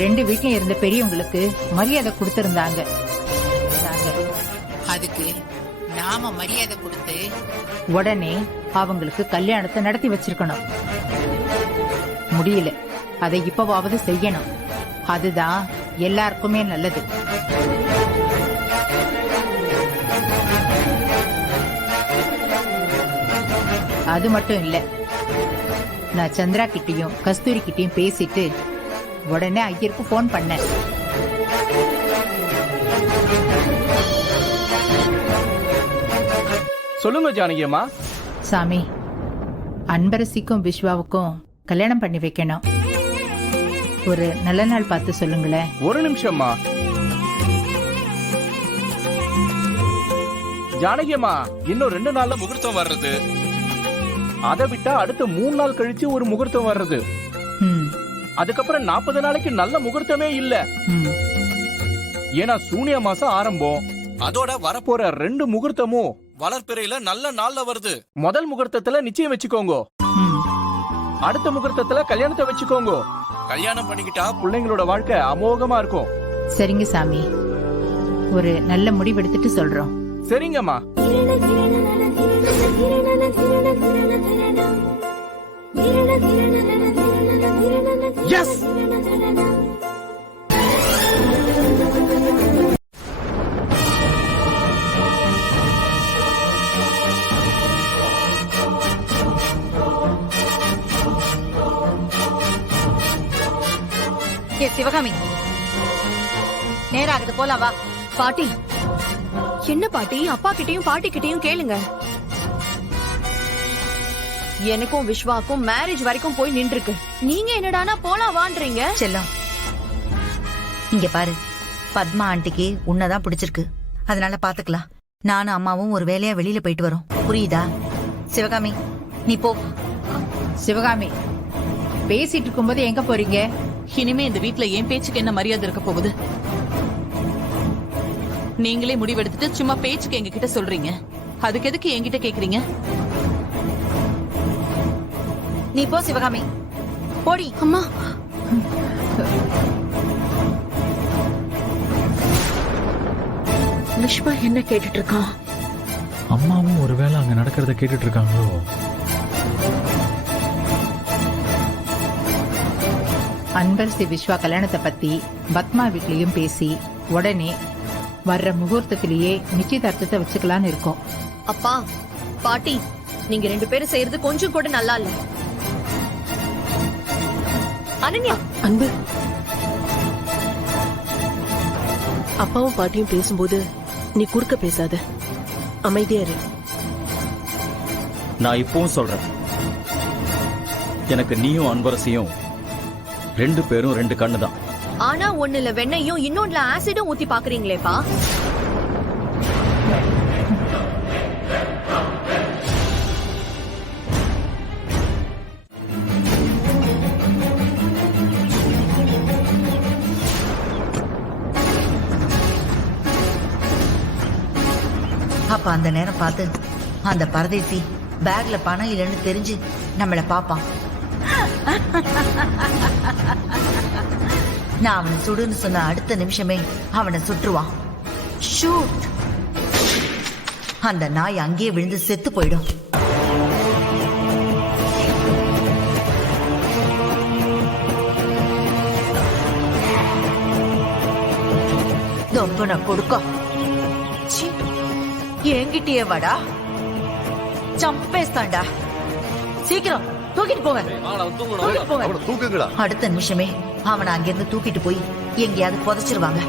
ரெண்டு வீட்லயும் இருந்த பெரியவங்களுக்கு மரியாதை கொடுத்திருந்தாங்க. அதுக்கு நாம மரியாதை கொடுத்து உடனே அவங்களுக்கு கல்யாணத்தை நடத்தி வச்சிருக்கணும். முடியல, அதை இப்பவாவது செய்யணும். அதுதான் எல்லாருக்குமே நல்லது. அது மட்டும் இல்ல, நான் சந்திரா கிட்டயும் கஸ்தூரி கிட்டயும் பேசிட்டு உடனே ஐயருக்கு போன் பண்ணேன். சொல்லுங்க ஜானகியம்மா. சாமி, அன்பரசிக்கும் விஸ்வாவுக்கும் கல்யாணம் பண்ணி வைக்கணும். ஒரு நல்ல நாள் பார்த்து சொல்லுங்களேன். ஒரு நிமிஷம்மா. ஜானகியம்மா, இன்னும் 2 நாள்ல முகூர்த்தம் வர்றது. அதை விட்டா அடுத்த 3 நாள் கழிச்சு ஒரு முகூர்த்தம் வர்றது. அதுக்கப்புறம் 40 நாளைக்கு நல்ல முகூர்த்தமே இல்ல. ஏன்னா சூனிய மாசம் ஆரம்பம். அதோட வரப்போற 2 முகூர்த்தமும் வளர்ப்பிறையில நல்ல நாள்ல வருது. முதல் முகூர்த்தத்துல நிச்சயம் வச்சுக்கோங்க. அடுத்த முகூர்த்தத்துல கல்யாணத்தை வச்சுக்கோங்க. கல்யாணம் பண்ணிக்கிட்டா பிள்ளைங்களோட வாழ்க்கை அமோகமா இருக்கும். சரிங்க சாமி, ஒரு நல்ல முடிவு எடுத்துட்டு சொல்றோம். சரிங்கம்மா. எஸ். சிவகாமி, நேராகுது, போலாம் வா. பாட்டி, என்ன பாட்டி? அப்பா கிட்டயும் பாட்டி கிட்டயும் கேளுங்க. எனக்கும் விஸ்வாக்கும் மேரேஜ் வரைக்கும் போய் நின்று இருக்கு. நீங்க என்னடானா போலாம் வான்றீங்க. செல்லம், இங்க பாரு, பத்மா ஆண்டிக்கு உன்னதான் பிடிச்சிருக்கு. அதனால பாத்துக்கலாம். நானும் அம்மாவும் ஒரு வேலையா வெளியில போயிட்டு வரோம். புரியுதா? சிவகாமி, நீ போ. சிவகாமி, பேசிட்டு இருக்கும்போது எங்க போறீங்க? இனிமே இந்த வீட்ல என் பேச்சுக்கு என்ன மரியாதை இருக்க போகுது? நீங்களே முடிவெடுத்துட்டு சும்மா பேச்சுக்கு எங்க கிட்ட சொல்றீங்க. அதுக்கு எதுக்கு என்கிட்ட கேக்குறீங்க? நீ போ சிவகாமி, போடி. அம்மா, விஸ்வா என்ன கேட்டுட்டு இருக்கான்? அம்மாவும் ஒருவேளை அங்க நடக்கிறத கேட்டுட்டு இருக்காங்களோ? அன்பரசி விஸ்வா கல்யாணத்தை பத்தி பத்மா வீட்லயும் பேசி உடனே வர்ற முகூர்த்தத்திலேயே நிச்சயதார்த்தத்தை வச்சுக்கலான்னு இருக்கோம். அப்பா, பாட்டி, நீங்க 2 பேரும் செய்யறது கொஞ்சம் கூட நல்லா இல்ல. அனன்யா, அன்பு, அப்பாவும் பாட்டியும் பேசும்போது நீ குறுக்க பேசாத, அமைதியா இரு. நான் இப்பவும் சொல்றேன், எனக்கு நீயும் அன்பரசியும் 2 பேரும் 2 கண்ணு தான். ஆனா ஒண்ணுல வெண்ணையும் இன்னொன்னுல ஆசிடும் ஊத்தி பாக்குறீங்களேப்பா. அப்ப அந்த நேரம் பார்த்து அந்த பரதேசி பேக்ல பணம் இல்லைன்னு தெரிஞ்சு நம்மள பாப்பான். நான் அவனை சுடுன்னு சொன்ன அடுத்த நிமிஷமே அவனை சுட்டுருவான். ஷூட். அந்த நாய் அங்கேயே விழுந்து செத்து போயிடும். தொங்குன கொடுக்க என்கிட்டயே வாடா, சம்பேஸ்தாண்டா. சீக்கிரம் தூக்கிட்டு போங்க, தூக்கிட்டு போங்க. தூக்குங்கடா. அடுத்த நிமிஷமே அவனை அங்கிருந்து தூக்கிட்டு போய் எங்கேயாவது புதைச்சிருவாங்க.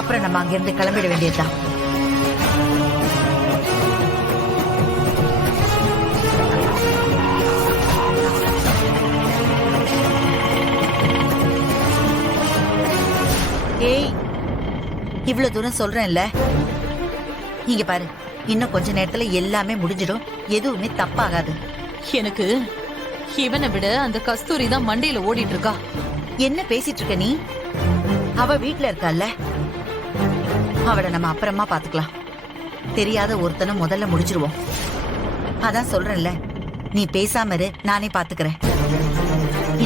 அப்புறம் நம்ம அங்கிருந்து கிளம்பிட வேண்டியதுதான். ஏய், இவ்வளவு தூரம் சொல்றேன்ல, இங்க பாரு, இன்னும் கொஞ்ச நேரத்துல எல்லாமே முடிஞ்சிடும், எதுவுமே தப்பாகாது. எனக்கு இவனை விட அந்த கஸ்தூரி தான் மண்டையில ஓடிட்டு இருக்கா. என்ன பேசிட்டு இருக்க நீ? அவ வீட்ல இருக்கால, அவளை நம்ம அப்புறமா பாத்துக்கலாம். தெரியாத ஒருத்தனை முதல்ல முடிச்சிருவோம். அதான் சொல்றேன்ல, நீ பேசாம இரு, நானே பாத்துக்கிறேன்.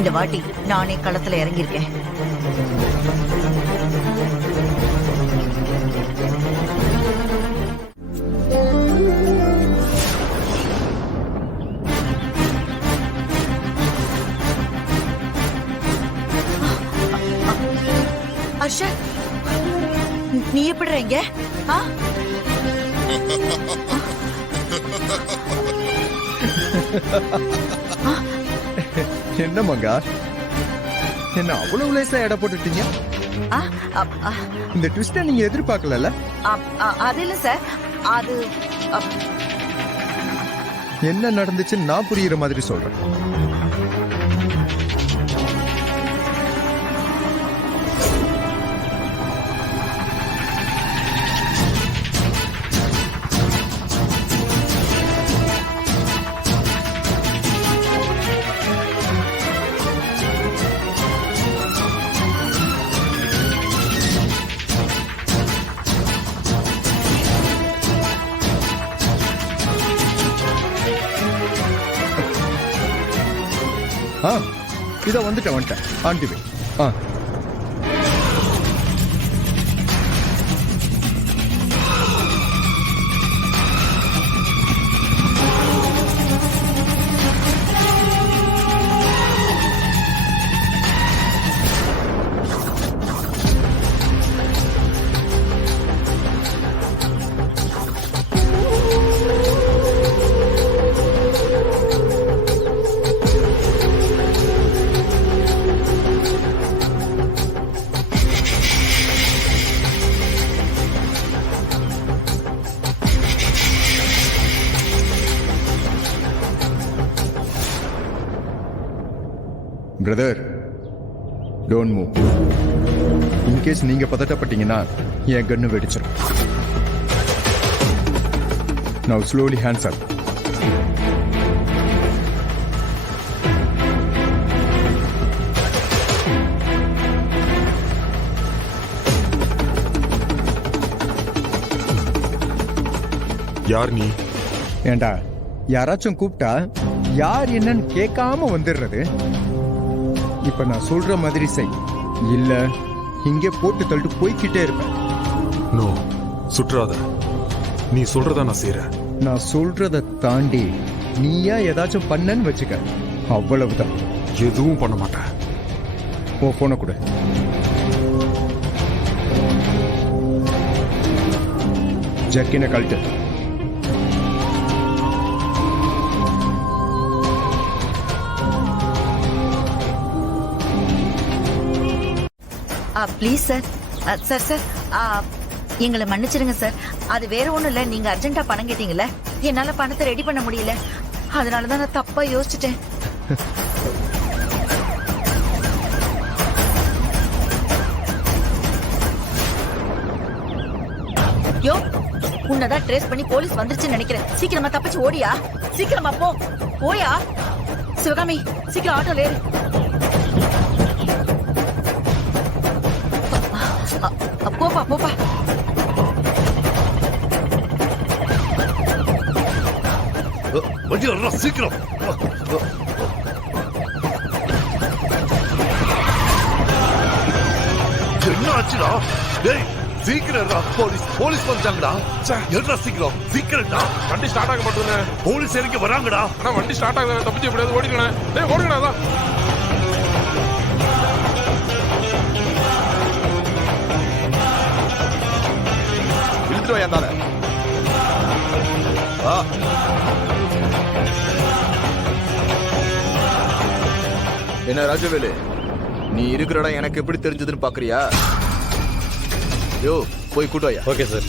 இந்த வாட்டி நானே களத்துல இறங்கியிருக்கேன். அர்ஷா, நீ எப்படி இங்க? என்ன மங்கா, என்ன அவ்வளவு லேசா எடை போட்டுட்டீங்க? இந்த ட்விஸ்ட நீங்க எதிர்பார்க்கல? அது இல்ல சார், அது என்ன நடந்துச்சுன்னு நான் புரியுற மாதிரி சொல்றேன். இத வந்துட்டேன் aunty way. Brother, don't move. In case நீங்க பதட்டப்பட்டீங்கன்னா என் கண்ணு வெடிச்சிடும். Now slowly hands up. யார் நீ? ஏண்டா யாராச்சும் கூப்பிட்டா யார் என்னன்னு கேட்காம வந்துடுறது. இப்ப நான் சொல்ற மாதிரி செய், இல்ல இங்கே போட்டு தள்ளிட்டு போய்கிட்டே இருப்பேன். நோ, சுற்றாத. நீ சொல்றதா நான் செய்யறேன். நான் சொல்றத தாண்டி நீயா ஏதாச்சும் பண்ணன்னு வச்சுக்க, அவ்வளவுதான். எதுவும் பண்ண மாட்டேன். ஓ போன கூட. ஜர்க்கின கழட்டு. Please sir. சார் சார் எங்களை மன்னிச்சிருங்க சார். அது வேற ஒண்ணும் இல்ல, நீங்க அர்ஜென்ட்டா பணம் கேட்டீங்கல்ல, என்னால பணத்தை ரெடி பண்ண முடியல, அதனாலதான் நான் தப்பா யோசிச்சுட்டேன். யோ, உன்னதான் ட்ரேஸ் பண்ணி போலீஸ் வந்துருச்சுன்னு நினைக்கிறேன். சீக்கிரமா தப்பிச்சு ஓடியா, சீக்கிரமா போ, போயா. சிவகாமி சீக்கிரம் ஆட்டோல ஏறு. போப்பா போப்பா. வண்டி வர்றா, சீக்கிரம். என்ன ஆச்சுடா? டேய் சீக்கிரம் போலீஸ் போலீஸ் வந்துட்டாங்கடா. என்ன சீக்கிரம் சீக்கிரம்டா. வண்டி ஸ்டார்ட் ஆக மாட்டேங்க. போலீஸ் இறங்கி வராங்கடா. ஆனா வண்டி ஸ்டார்ட் ஆகுது, தப்பிச்சு எப்படியாவது ஓடிக்கணும். டேய் ஓடுங்கடா. இழுத்துட்டு வந்தால. என்ன ராஜவேலு, நீ இருக்கிற இடம் எனக்கு எப்படி தெரிஞ்சதுன்னு பாக்குறியா? யோ போய் கூட்டு வாயா. Okay sir.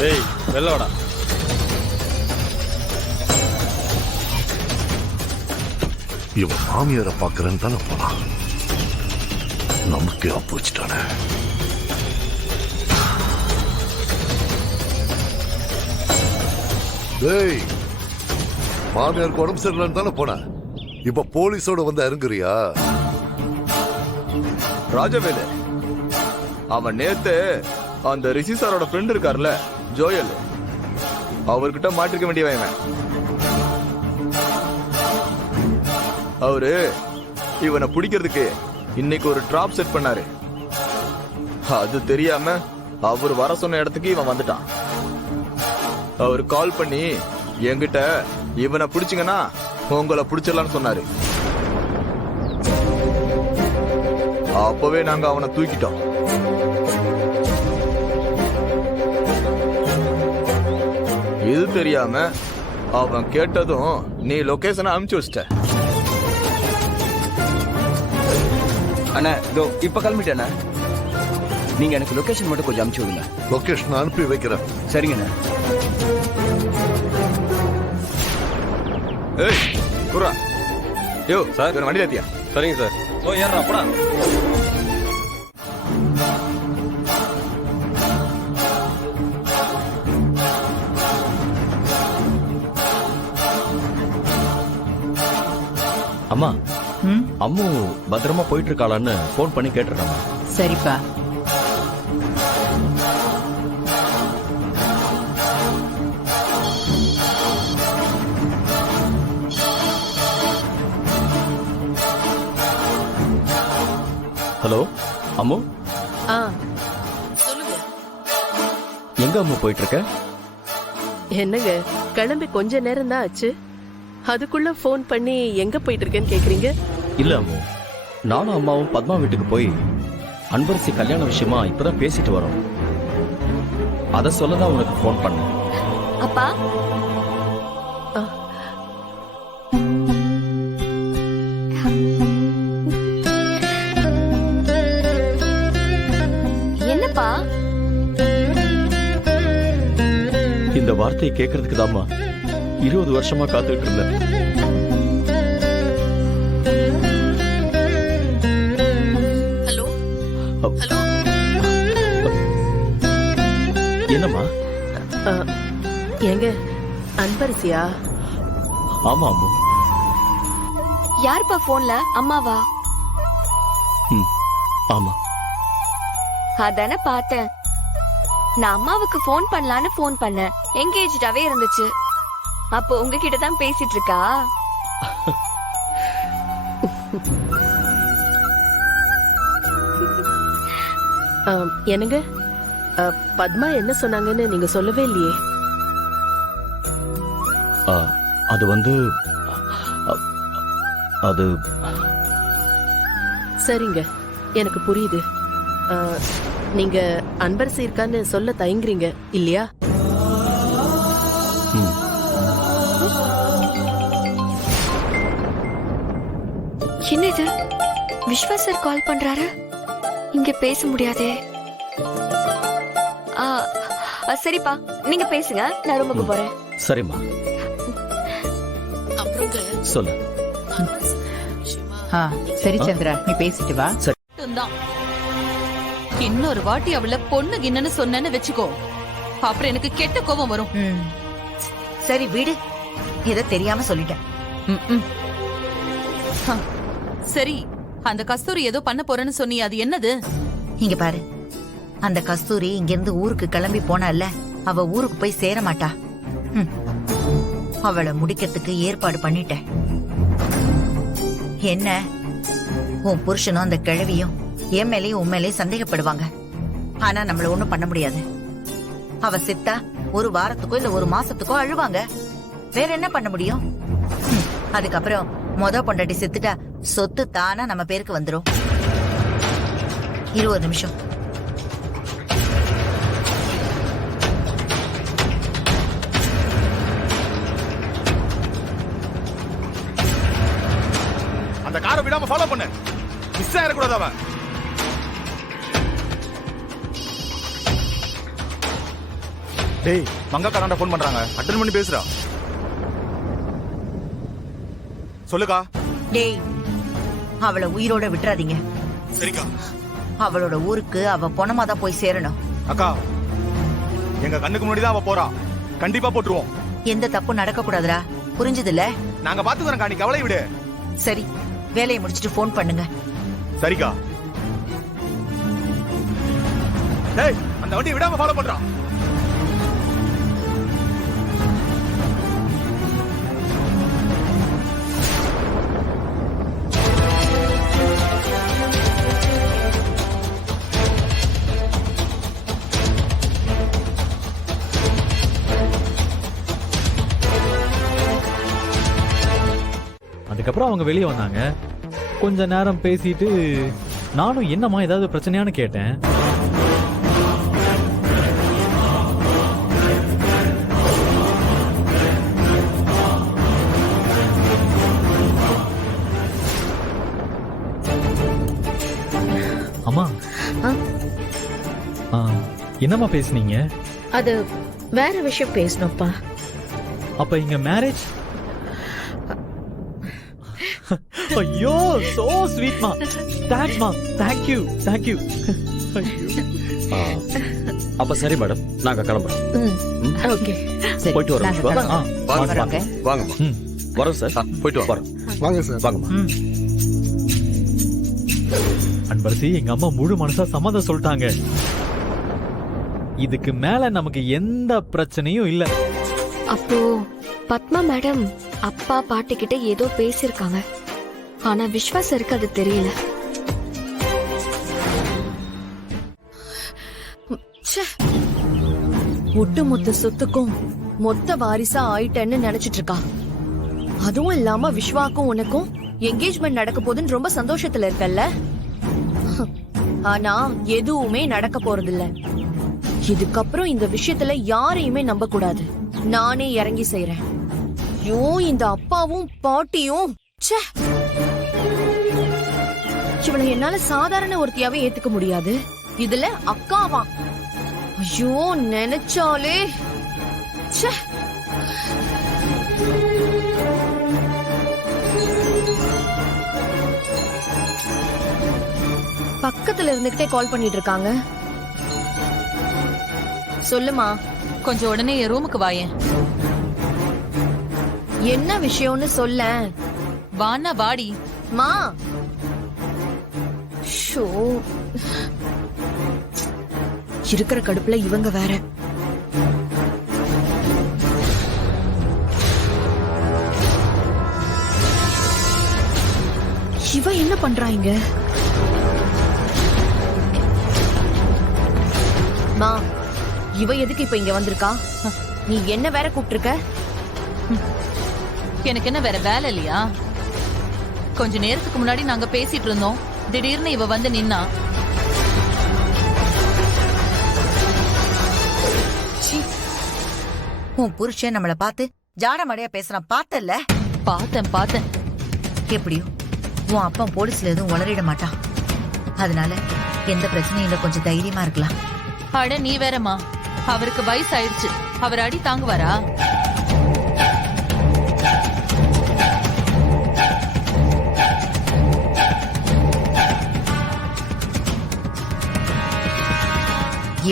டேய் வெளில வாடா. இவன் மாமியாரை பாக்குறேன்னு தானே போனான். நமக்கே ஆப்பு வச்சுட்டானே. டேய், மாமியாருக்கு உடம்பு சரியில்லைன்னு தானே போன, இப்ப போலீஸோட வந்து இறங்குறியா? ராஜவேலு, அவன் நேத்து அந்த ரிஷி சாரோட ஃப்ரெண்ட் இருக்காருல்ல ஜோயல், அவர்கிட்ட மாட்டிருக்க வேண்டியவன். அவரு இவனை பிடிக்கிறதுக்கு இன்னைக்கு ஒரு டிராப் செட் பண்ணாரு. அது தெரியாம அவர் வர சொன்ன இடத்துக்கு இவன் வந்துட்டான். அவர் கால் பண்ணி என்கிட்ட இவனை பிடிச்சிங்கன்னா உங்களை பிடிச்சிடலான்னு சொன்னாரு. அப்பவே நாங்க அவனை தூக்கிட்டோம். இது தெரியாம அவன் கேட்டதும் நீ லொகேஷனை அனுப்பிச்சு வச்சிட்ட. அண்ணா இதோ இப்ப கிளம்பிட்டேண்ணா. நீங்க எனக்கு லொகேஷன் மட்டும் கொஞ்சம் அனுப்பிச்சு விடுங்க. லொகேஷன் அனுப்பி வைக்கிறேன். சரிங்கண்ணா. ஏய் குர்ரா, யோ சார் வண்டி ஏத்தியா? சரிங்க சார். ஓ ஏறா போடா. அம்மா, அம்மு பத்திரமா போயிட்டு இருக்காளான்னு போன் பண்ணி கேட்டுறாங்க. சரிப்பா. ஹலோ அம்மு. சொல்லுங்க. எங்க அம்மு போயிட்டு இருக்க? என்னங்க கிளம்பி கொஞ்ச நேரம் தான் ஆச்சு, அதுக்குள்ள போன் பண்ணி எங்க போயிட்டு இருக்கேன்னு கேக்குறீங்க? இல்ல அம்மு, நானும் அம்மாவும் பத்மா வீட்டுக்கு போய் அன்பரசி கல்யாண விஷயமா இப்பதான் பேசிட்டு வரோம். அத சொல்லதான் உனக்கு போன் பண்ணேன். அப்பா என்னப்பா? இந்த வார்த்தையை கேட்கறதுக்கு தாம்மா 20 வருஷமா காத்துட்டு இருந்தேன். Hello hello. என்னம்மா? எங்க அன்பரசியா? ஆமா அம்மு. யாருப்பா போன்ல? அம்மாவா? ஆமா. அதானே பார்த்தேன். நான் அம்மாவுக்கு ஃபோன் பண்ணலான்னு ஃபோன் பண்ணேன், எங்கேஜ்டாவே இருந்துச்சு. அப்போ உங்ககிட்ட தான் பேசிட்டு இருக்கா. என்னங்க பத்மா என்ன சொன்னாங்கன்னு நீங்க சொல்லவே இல்லையே. அது வந்து அது சரிங்க, எனக்கு புரியுது. நீங்க அன்பரசி இருக்கான்னு சொல்ல தயங்குறீங்க இல்லையா? என்ன இது, விஸ்வா சார் கால் பண்றாரு. இங்க பேச முடியாதே. சரிப்பா, நீங்க பேசுங்க, நான் ரூமுக்கு போறேன். சரிம்மா, சொல்லு. சரி சந்திரா, நீ பேசிட்டு வா. இன்னொரு வாட்டி அவள பொண்ணு கிண்ணன்னு சொன்னேன்னு வெச்சுக்கோ, அப்புறம் எனக்கு கெட்ட கோபம் வரும். சரி வீடு, ஏதோ தெரியாம சொல்லிட்டேன். சரி, அந்த கஸ்தூரி ஏதோ பண்ண போறேன்னு சொன்னி, அது என்னது? இங்க பாரு, அந்த கஸ்தூரி இங்கிருந்து ஊருக்கு கிளம்பி போனால, அவ ஊருக்கு போய் சேர மாட்டா. அவளை முடிக்கிறதுக்கு ஏற்பாடு பண்ணிட்டேன். என்ன, உன் புருஷனும் அந்த கிழவியும் என் மேலேயும் உன் மேலேயும் சந்தேகப்படுவாங்க. ஆனா நம்மள ஒண்ணும் பண்ண முடியாது. அவ செத்தா ஒரு வாரத்துக்கோ இல்ல ஒரு மாசத்துக்கோ அழுவாங்க. வேற என்ன பண்ண முடியும்? அதுக்கப்புறம் பொண்டாட்டி செத்துட்டா சொத்து தானா நம்ம பேருக்கு வந்துரும். 20 நிமிஷம். அந்த காரை விடாம ஃபாலோ பண்ணு, மிஸ் ஆயிடக்கூடாது. அவன் டேய், மங்கக்காரண்ட போன் பண்றாங்க, அட்டெண்ட் பண்ணி பேசுறா. சொல்லுக்கா. டேய், அவளை உயிரோட விட்டுறாதீங்க. சரிக்கா. அவளோட ஊருக்கு அவ பொணமா தான் போய் சேரணும். அக்கா, எங்க கண்ணுக்கு முன்னாடி தான் அவ போறா, கண்டிப்பா போட்டுருவோம். எந்த தப்பும் நடக்க கூடாதுடா, புரிஞ்சதுல? நாங்க பாத்துக்கிறோம், நீ கவலை விடு. சரி, வேலையை முடிச்சிட்டு போன் பண்ணுங்க. சரிக்கா. டேய், அந்த வண்டியை விடாம ஃபாலோ பண்றான். அதுக்கப்புறம் அவங்க வெளியே வந்தாங்க. கொஞ்ச நேரம் பேசிட்டு நானும் என்னம்மா ஏதாவது பிரச்சனையான்னு கேட்டேன். அம்மா, என்னம்மா பேசுனீங்க? அது வேற விஷயம் பேசணும்ப்பா. அப்ப இங்க மேரேஜ்? ஐயோ, சோ ஸ்வீட் மா. தேங்க்ஸ் மா. Thank you. அப்ப சரி மேடம், நாங்க கிளம்புறோம். ஓகே, போயிட்டு வரோம். வாங்கம்மா. வரோம் சார். போயிட்டு வரோம். வாங்க சார். வாங்கம்மா. அன்பரசி, எங்க அம்மா முழு மனசா சம்மதம் சொல்லிட்டாங்க. இதுக்கு மேல நமக்கு எந்த பிரச்சனையும் இல்ல. அப்போ பத்மா மேடம் அப்பா பாட்டி கிட்ட ஏதோ பேசிருக்காங்க. ஆனா விஸ்வாசருக்கு அது தெரியல. ஒட்டுமொத்த சொத்துக்கும் மொத்த வாரிசா ஆயிட்டேன்னு நினைச்சிட்டு இருக்கா. அதுவும் இல்லாம விஸ்வாக்கும் உனக்கும் என்கேஜ்மெண்ட் நடக்க போதுன்னு ரொம்ப சந்தோஷத்துல இருக்கல்ல. ஆனா எதுவுமே நடக்க போறது இல்ல. இதுக்கப்புறம் இந்த விஷயத்துல யாரையுமே நம்ப கூடாது. நானே இறங்கி செய்றேன். ஐயோ, இந்த அப்பாவும் பாட்டியும் இவளை என்னால சாதாரண ஒருத்தியாவே ஏத்துக்க முடியாது. இதுல அக்காவா? ஐயோ, நினைச்சாலே பக்கத்துல இருந்துகிட்டே கால் பண்ணிட்டு இருக்காங்க. சொல்லுமா. கொஞ்சம் உடனே என் ரூமுக்கு வாயேன். என்ன விஷயம்னு சொல்ல. வானா வாடி. மா, ஷோ, இருக்கிற கடுப்புல இவங்க வேற. இவ என்ன பண்றாங்க? மா, இவ எதுக்கு இப்ப இங்க வந்திருக்கா? நீ என்ன வேற கூப்பிட்டிருக்க? எனக்கு என்ன வேற வேலை இல்லையா? கொஞ்ச நேரத்துக்கு முன்னாடி நாங்க பேசிட்டு இருந்தோம், திடீர்னு இவ வந்து நின்னா. உன் புருஷன் நம்மள பார்த்து ஜாடமடையா பேசுறான், பார்த்தல்ல? பார்த்தேன். எப்படியோ உன் அப்பா போலீஸ்ல எதுவும் உளறிட மாட்டான். அதனால எந்த பிரச்சனையும் இல்ல, கொஞ்சம் தைரியமா இருக்கலாம். அட நீ வேறம்மா, அவருக்கு வயசு ஆயிடுச்சு, அவர் அடி தாங்குவாரா?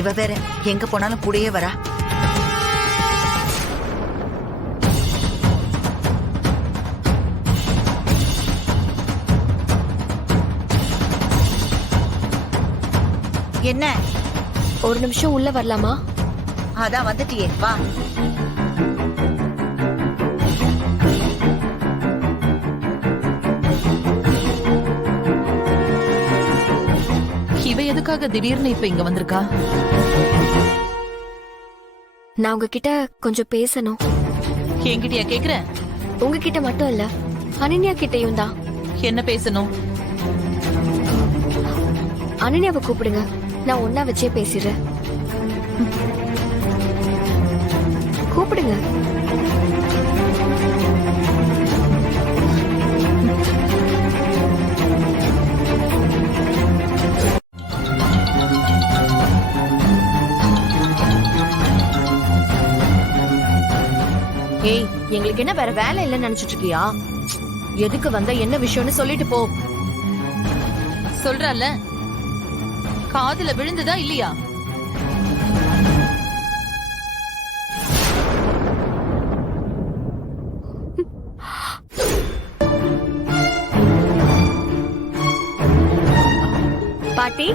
இவ வேற எங்க போனாலும் கூடயே வரா. என்ன? ஒரு நிமிஷம் உள்ள வரலாமா? அதான் வந்துட்டியே, வா. இவ எதுக்காக திடீர்னு இப்ப இங்க வந்திருக்கா? நான் உங்ககிட்ட கொஞ்சம் பேசணும். என்கிட்டயா கேக்குறேன்? உங்ககிட்ட மட்டும் இல்ல, அனன்யா கிட்டயும் தான். என்ன பேசணும்? அனன்யாவை கூப்பிடுங்க, நான் ஒன்னா வச்சே பேசிடுறேன். கூப்பிடுங்க. ஏய், எங்களுக்கு என்ன வேற வேலை இல்லைன்னு நினைச்சிட்டு இருக்கியா? எதுக்கு வந்த, என்ன விஷயம்னு சொல்லிட்டு போ. சொல்றல்ல, காதுல விழுந்ததா இல்லையா? பாட்டி,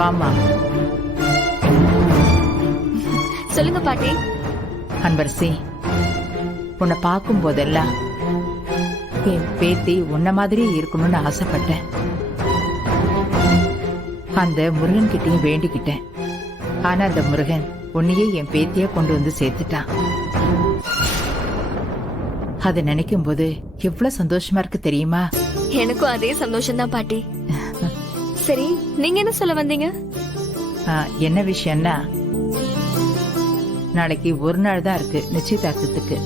வாமா. சொல்லுங்க பாட்டி. அன்பரசி, உன்னை பார்க்கும் போதெல்லாம் என் பேத்தி உன்ன மாதிரியே இருக்கணும்னு ஆசைப்பட்டேன். அந்த முருகன் கிட்டையும் வேண்டிக்கிட்டேன். ஆனா அந்த முருகன் உன்னையே என் பேத்திய கொண்டு வந்து சேர்த்துட்டான். அதை நினைக்கும் போது எவ்வளவு சந்தோஷமா இருக்கு தெரியுமா? எனக்கும் அதே சந்தோஷம் தான் பாட்டி. சரி, நீங்க என்ன சொல்ல வந்தீங்க? என்ன விஷயம்னா, நாளைக்கு ஒரு நாள் தான் இருக்கு நிச்சயதார்த்தத்துக்கு.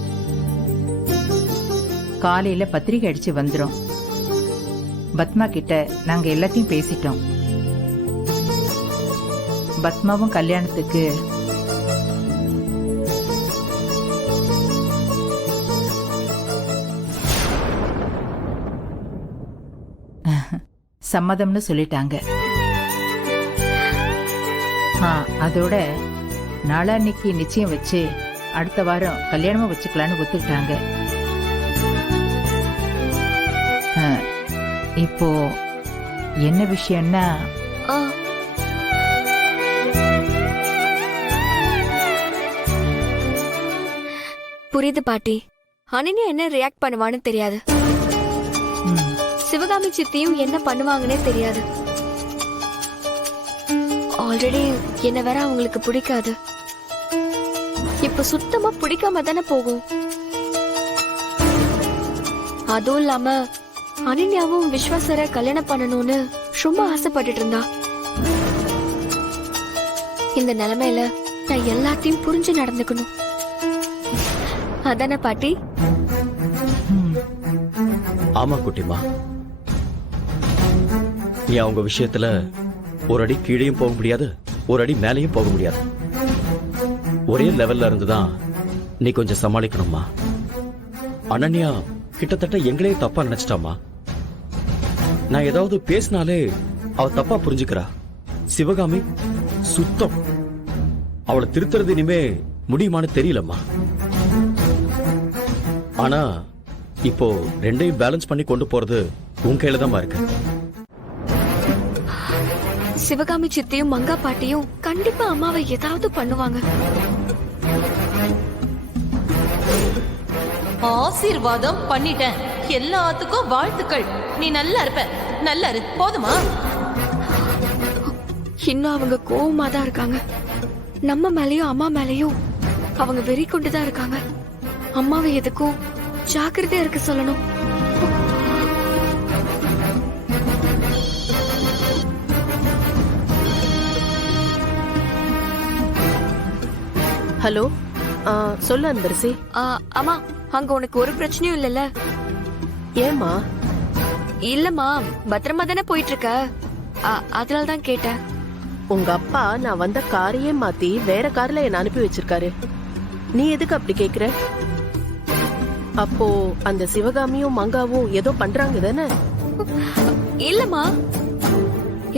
காலையில பத்திரிகை அடிச்சு வந்துரும். பத்மா கிட்ட நாங்க எல்லாத்தையும் பேசிட்டோம். பத்மாவும் கல்யாணத்துக்கு சம்மதம்னு சொல்லிட்டாங்க. அதோட நாளான்னைக்கு நிச்சயம் வச்சு அடுத்த வாரம் கல்யாணமும் வச்சுக்கலான்னு ஒத்துக்கிட்டாங்க. இப்போ என்ன விஷயம்னா, புரியுது பாட்டி. அனன்யா என்ன ரியாக்ட் பண்ணுவான்னு தெரியாது. சிவகாமி சித்தியும் என்ன பண்ணுவாங்கன்னே தெரியாது. ஆல்ரெடி என்ன வேற அவங்களுக்கு பிடிக்காது. இப்ப சுத்தமா பிடிக்காம தானே போகும். அதுவும் இல்லாம அனன்யாவும் விஸ்வாசரை கல்யாணம் பண்ணணும்னு ரொம்ப ஆசைப்பட்டுட்டு இருந்தா. இந்த நிலைமையில நான் எல்லாத்தையும் புரிஞ்சு நடந்துக்கணும். அதானே பாட்டி? ஆமா குட்டிமா, நீ அவங்க விஷயத்துல ஒரு அடி கீழேயும் போக முடியாது, ஒரு அடி மேலேயும் போக முடியாது. ஒரே லெவல்ல இருந்துதான் நீ கொஞ்சம் சமாளிக்கணுமா. அனன்யா கிட்டத்தட்ட எங்களே தப்பா நினைச்சிட்டாமா. நான் ஏதாவது பேசினாலே அவ தப்பா புரிஞ்சுக்கிறா. சிவகாமி சுத்தம். அவளை திருத்துறது இனிமே முடியுமான்னு தெரியலம்மா. ஆனா இப்போ ரெண்டையும் பேலன்ஸ் பண்ணி கொண்டு போறது உன் கையில தான் இருக்கு. சிவகாமி சித்தியும் மங்கா பாட்டியும் கண்டிப்பா அம்மாவை ஏதாவது பண்ணுவாங்க. ஆசீர்வாதம் பண்ணிட்டேன். எல்லாத்துக்கும் வாழ்த்துக்கள். நீ நல்லா இருப்ப. நல்லா இரு. போதுமா? இன்னும் அவங்க கோவமா தான் இருக்காங்க. நம்ம மேலயும் அம்மா மேலயும் அவங்க வெறி கொண்டுதான் இருக்காங்க. அம்மாவை எதுக்கும் ஜாக்கிரதையா இருக்க சொல்லணும். ஹலோ, சொல்லு அன்பரசி. அம்மா, அங்க உனக்கு ஒரு பிரச்சனையும் இல்லல்ல? ஏமா? இல்லம்மா, பத்திரமா தானே போயிட்டு இருக்க, அதனால தான் கேட்டேன். உங்க அப்பா நான் வந்த காரையே மாத்தி வேற கார்ல என்ன அனுப்பி வச்சிருக்காரு. நீ எதுக்கு அப்படி கேக்குற? அப்போ அந்த சிவகாமியும் மங்காவும் ஏதோ பண்றாங்க தானே? இல்லம்மா,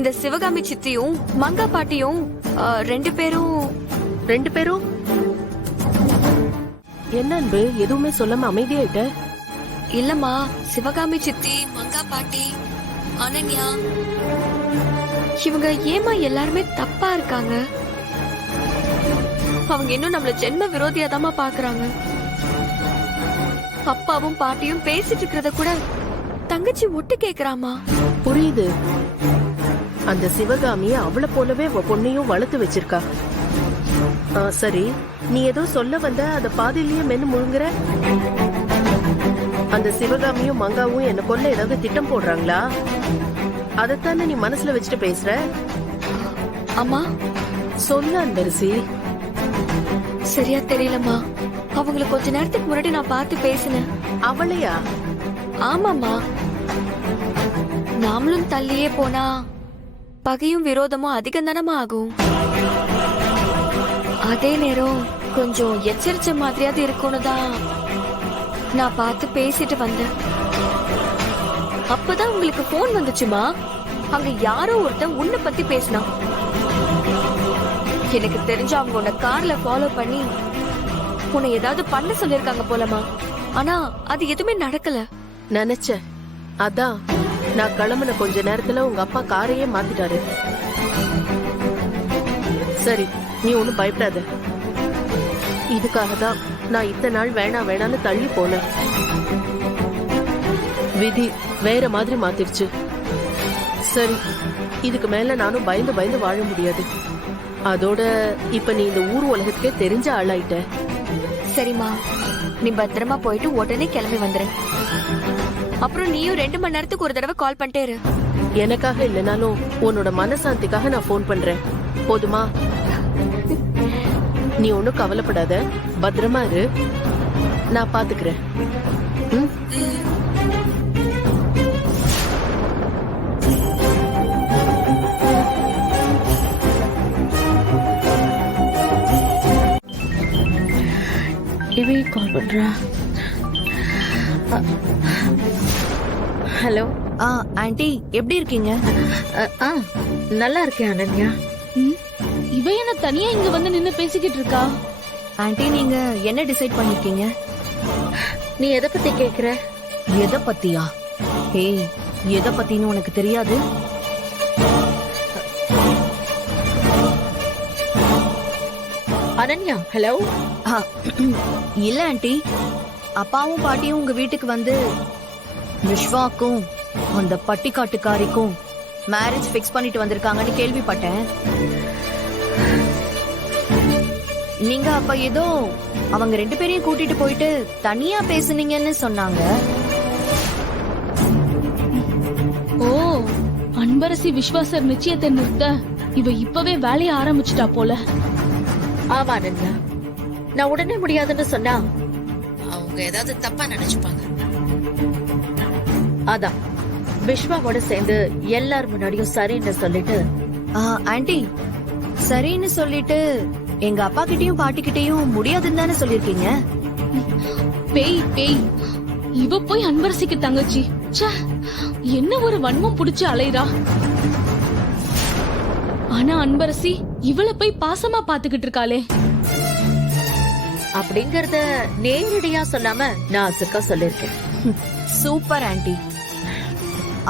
இந்த சிவகாமி சித்தியும் மங்கா பாட்டியும் ரெண்டு பேரும் என்ன அன்பு, எதுவுமே சொல்லாம அமைதியாயிட்ட? இல்லம்மா, சிவகாமி சித்தி, மங்கா பாட்டி, அனன்யா இவங்க ஏமா எல்லாருமே தப்பா இருக்காங்க? அவங்க இன்னும் நம்மள ஜென்ம விரோதியாதாமா பாக்குறாங்க. அப்பாவும் பாட்டியும் பேசிட்டு இருக்கிறத கூட தங்கச்சி ஒட்டு கேக்குறாமா. புரியுது. அந்த சிவகாமி அவளை போலவே பொண்ணையும் வளர்த்து வச்சிருக்கா. சரி, நீ ஏதோ சொல்ல வந்த, அத பாதியிலேயே மென்னு முழுங்குற. அந்த சிவகாமியும் மங்காவும் என்ன கொல்ல ஏதாவது திட்டம் போடுறாங்களா? அதத்தானே நீ மனசுல வச்சுட்டு பேசுற? அம்மா சொல்ல அன்பரசி. சரியா தெரியலம்மா. அவங்களை கொஞ்ச நேரத்துக்கு முன்னாடி நான் பார்த்து பேசினேன். அவளையா? ஆமாம்மா. நாமளும் தள்ளியே போனா பகையும் விரோதமும் அதிகம் தானமா ஆகும். அதே நேரம் கொஞ்சம் எச்சரிச்ச மாதிரியாவது இருக்கும்னு தான் நான் பார்த்து பேசிட்டு வந்தேன். அப்பதான் உங்களுக்கு போன் வந்துச்சுமா. அங்க யாரோ ஒருத்தன் உன்னை பத்தி பேசினான். எனக்கு தெரிஞ்ச அவங்க உன்னை கார்ல ஃபாலோ பண்ணி உன்னை ஏதாவது பண்ண சொல்லிருக்காங்க போலமா. ஆனா அது எதுவுமே நடக்கல. நினைச்சேன். அதான் நான் கிளம்புன கொஞ்ச நேரத்துல உங்க அப்பா காரையே மாத்திட்டாரு. சரி, நீ ஒண்ணும் பயப்படாத. இதுக்காக தான் நான் இத்தனை நாள் வேணான்னு தள்ளி போனேன். விதி வேற மாதிரி மாத்திருச்சு. சரி, இதுக்கு மேல நானும் பயந்து வாழ முடியாது. அதோட இப்ப நீ இந்த ஊர் உலகத்துக்கே தெரிஞ்ச ஆளாயிட்ட. சரிம்மா, நீ பத்திரமா போயிட்டு உடனே கிளம்பி வந்துரு. அப்புறம் நீயும் 2 மணி நேரத்துக்கு ஒரு தடவை கால் பண்ணிட்டே இரு. எனக்காக இல்லைனாலும் உன்னோட மனசாந்திக்காக நான் போன் பண்றேன். போதுமா? நீ ஒன்னும் கவலைப்படாத, பத்திரமா இரு. நான் பாத்துக்கிறேன். இவே கால் பண்றா. ஹலோ. ஆண்டி, எப்படி இருக்கீங்க? நல்லா இருக்கேன் அனன்யா. இவ என்ன தனியா இங்க வந்து நின்னு பேசிக்கிட்டு இருக்கா? ஆண்டி, நீங்க என்ன டிசைட் பண்ணிருக்கீங்க? நீ எதை பத்தி கேக்குற? எதை பத்தியா? ஏய், எதை பத்தின்னு உனக்கு தெரியாது? அனன்யா, ஹலோ. இல்ல ஆண்டி, அப்பாவும் பாட்டியும் உங்க வீட்டுக்கு வந்து விஸ்வாக்கும் அந்த பட்டிக்காட்டுக்காரிக்கும் மேரேஜ் ஃபிக்ஸ் பண்ணிட்டு வந்திருக்காங்கன்னு கேள்விப்பட்டேன். நீங்க அப்ப ஏதோ அவங்க 2 பேரையும் கூட்டிட்டு போயிட்டு தனியா பேசுனீங்கன்னு சொன்னாங்க. ஓ, அன்பரசி விஸ்வாசர் நிச்சயத்தை நிறுத்த இவ இப்பவே வேலைய ஆரம்பிச்சுட்டா போல. ஆமா அனன்யா, நான் உடனே முடியாதுன்னு சொன்னா அவங்க ஏதாவது தப்பா நினைச்சுப்பாங்க. அதான் விஸ்வாவோட சேர்ந்து எல்லார் முன்னாடியும் சரின்னு சொல்லிட்டு. ஆண்டி, சரின்னு சொல்லிட்டு எங்க அப்பா கிட்டயும் பாட்டி கிட்டயும் முடியாதுன்னு தானே சொல்லிருக்கீங்க? பேய், இவ போய் அன்பரசிக்கு தங்கச்சி. என்ன ஒரு வன்மம் புடிச்சு அலைறா. ஆனா அன்பரசி இவளை போய் பாசமா பாத்துக்கிட்டு இருக்காளே. அப்படிங்கறத நேரடியா சொல்லாம நான் அசுக்கா சொல்லிருக்கேன். Super aunty.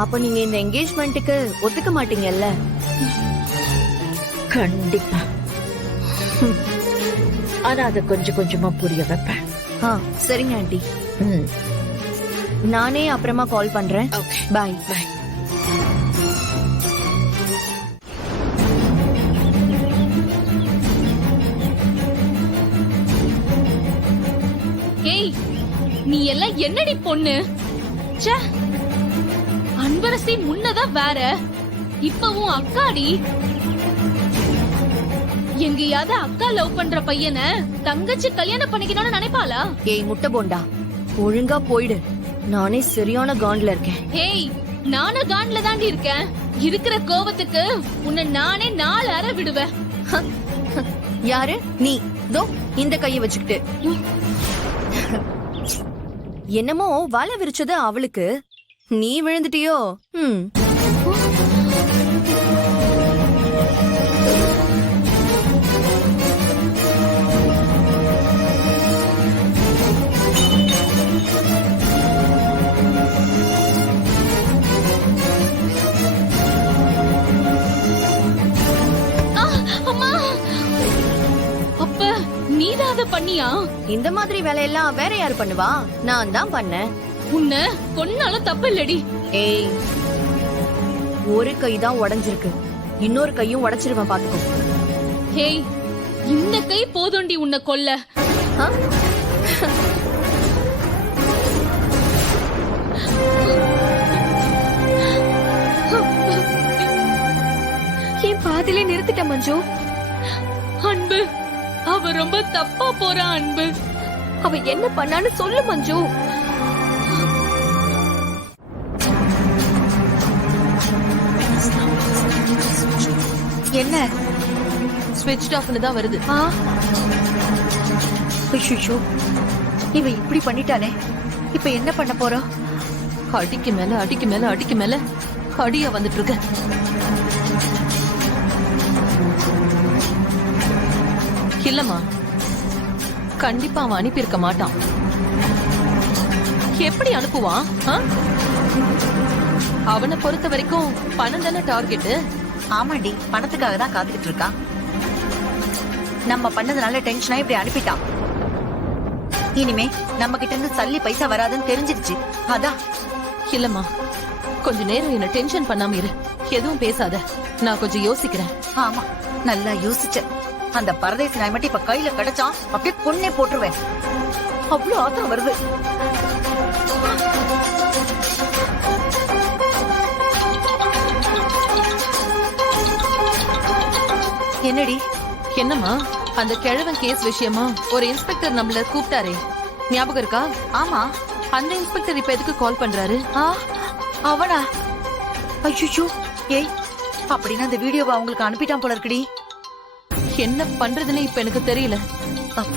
அப்ப நீங்க இந்த என்கேஜ்மெண்ட்டுக்கு ஒத்துக்க மாட்டீங்கல்ல? கண்டிப்பா. ஆனா அதை கொஞ்சம் கொஞ்சமா புரிய வைப்பேன். சரிங்க ஆண்டி. நானே அப்புறமா கால் பண்றேன். பாய் பாய். ஏய், நீ எல்லாம் என்னடி பொண்ணு? ச்சே, அன்பரசி முன்னதான் வேற, இப்பவும் அக்காடி. எங்கேயாவது அக்கா லவ் பண்ற பையனை தங்கச்சி கல்யாணம் பண்ணிக்கணும்னு நினைப்பாளா? ஏய் முட்டை போண்டா, ஒழுங்கா போயிடு. நானே சரியான காண்ட்ல இருக்கேன். ஏய், நானும் காண்ட்ல தாண்டி இருக்கேன். இருக்கிற கோவத்துக்கு உன்னை நானே 4 அறை விடுவேன். யாரு நீ? தோ இந்த கைய வச்சுக்கிட்டு. என்னமோ வலை விரிச்சது அவளுக்கு, நீ விழுந்துட்டியோ? பண்ணியா? இந்த மாதிரி வேலையெல்லாம் வேற யாரு பண்ணுவா? நான் தான் பண்ணேன். உன்னை கொன்னாலும் தப்பு இல்லடி. ஏய், ஒரு கை தான் உடைஞ்சிருக்கு, இன்னொரு கையும் உடைச்சிருவேன் பாத்துக்கோ. ஏய், இந்த கை போதுண்டி உன்னை கொல்ல. ஏன் பாதியிலே நிறுத்திட்ட மஞ்சு? அன்பு, அவ ரொம்ப தப்பா போறா. அன்பு, அவ என்ன பண்ணான்னு சொல்லு மஞ்சு. என்ன ஸ்விட்ச் ஆஃப்னு தான் வருது. ஐயோ, இவ இப்படி பண்ணிட்டானே, இப்ப என்ன பண்ண போறோம்? அடிக்கு மேல அடிக்கு மேல அடிக்கு மேல அடியா வந்துட்டு இருக்க. இல்லம்மா, கண்டிப்பா அவன் அனுப்பியிருக்க மாட்டான். எப்படி அனுப்புவான்? அவனை பொறுத்த வரைக்கும் பணம் தானே டார்கெட். ஆமாண்டி, பணத்துக்காக தான் காத்துக்கிட்டு இருக்கான். நம்ம பண்ணதுனால டென்ஷனா இப்படி அனுப்பிட்டான். இனிமே நம்ம கிட்ட இருந்து சல்லி பைசா வராதுன்னு தெரிஞ்சிருச்சு. அதான். இல்லம்மா, கொஞ்ச நேரம் என்ன டென்ஷன் பண்ணாம இரு. எதுவும் பேசாத, நான் கொஞ்சம் யோசிக்கிறேன். ஆமா, நல்லா யோசிச்ச. அந்த பரதேசி நாய் மட்டும் இப்ப கையில கிடைச்சான், அப்படியே கொன்னே போட்டுருவேன். அவ்வளவு ஆத்திரம் வருது. என்னடி? என்னம்மா, அந்த கிழவன் கேஸ் விஷயமா ஒரு இன்ஸ்பெக்டர் நம்மள கூப்பிட்டாரே, ஞாபகம் இருக்கா? ஆமா. அந்த இன்ஸ்பெக்டர் இப்ப எதுக்கு கால் பண்றாரு? அவனா? ஐயோ, ஏய், அப்படின்னா அந்த வீடியோவை அவங்களுக்கு அனுப்பிட்டான் போல இருக்குடி. என்ன பண்றதுன்னு இப்ப எனக்கு தெரியல.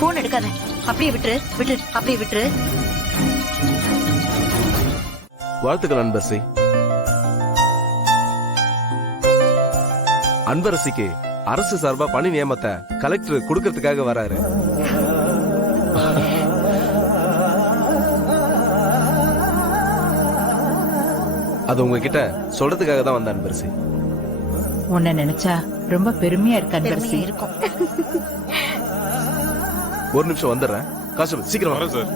போன் எடுக்காத, அப்படியே விட்டுரு விட்டு அப்படியே விட்டுரு. வாழ்த்துக்கள் அன்பரசி. அன்பரசிக்கு அரசு சார்பா பணி நியமனத்தை கலெக்டர் கொடுக்கறதுக்காக வராரு. அது உங்ககிட்ட சொல்றதுக்காக தான் வந்த அன்பரசி. உன்னை நினைச்சா ரொம்ப பெருமையா இருக்கு அன்பரசி. இருக்கும். ஒரு நிமிஷம் வந்துடுறேன். காசு சீக்கிரம் வரேன் சார்.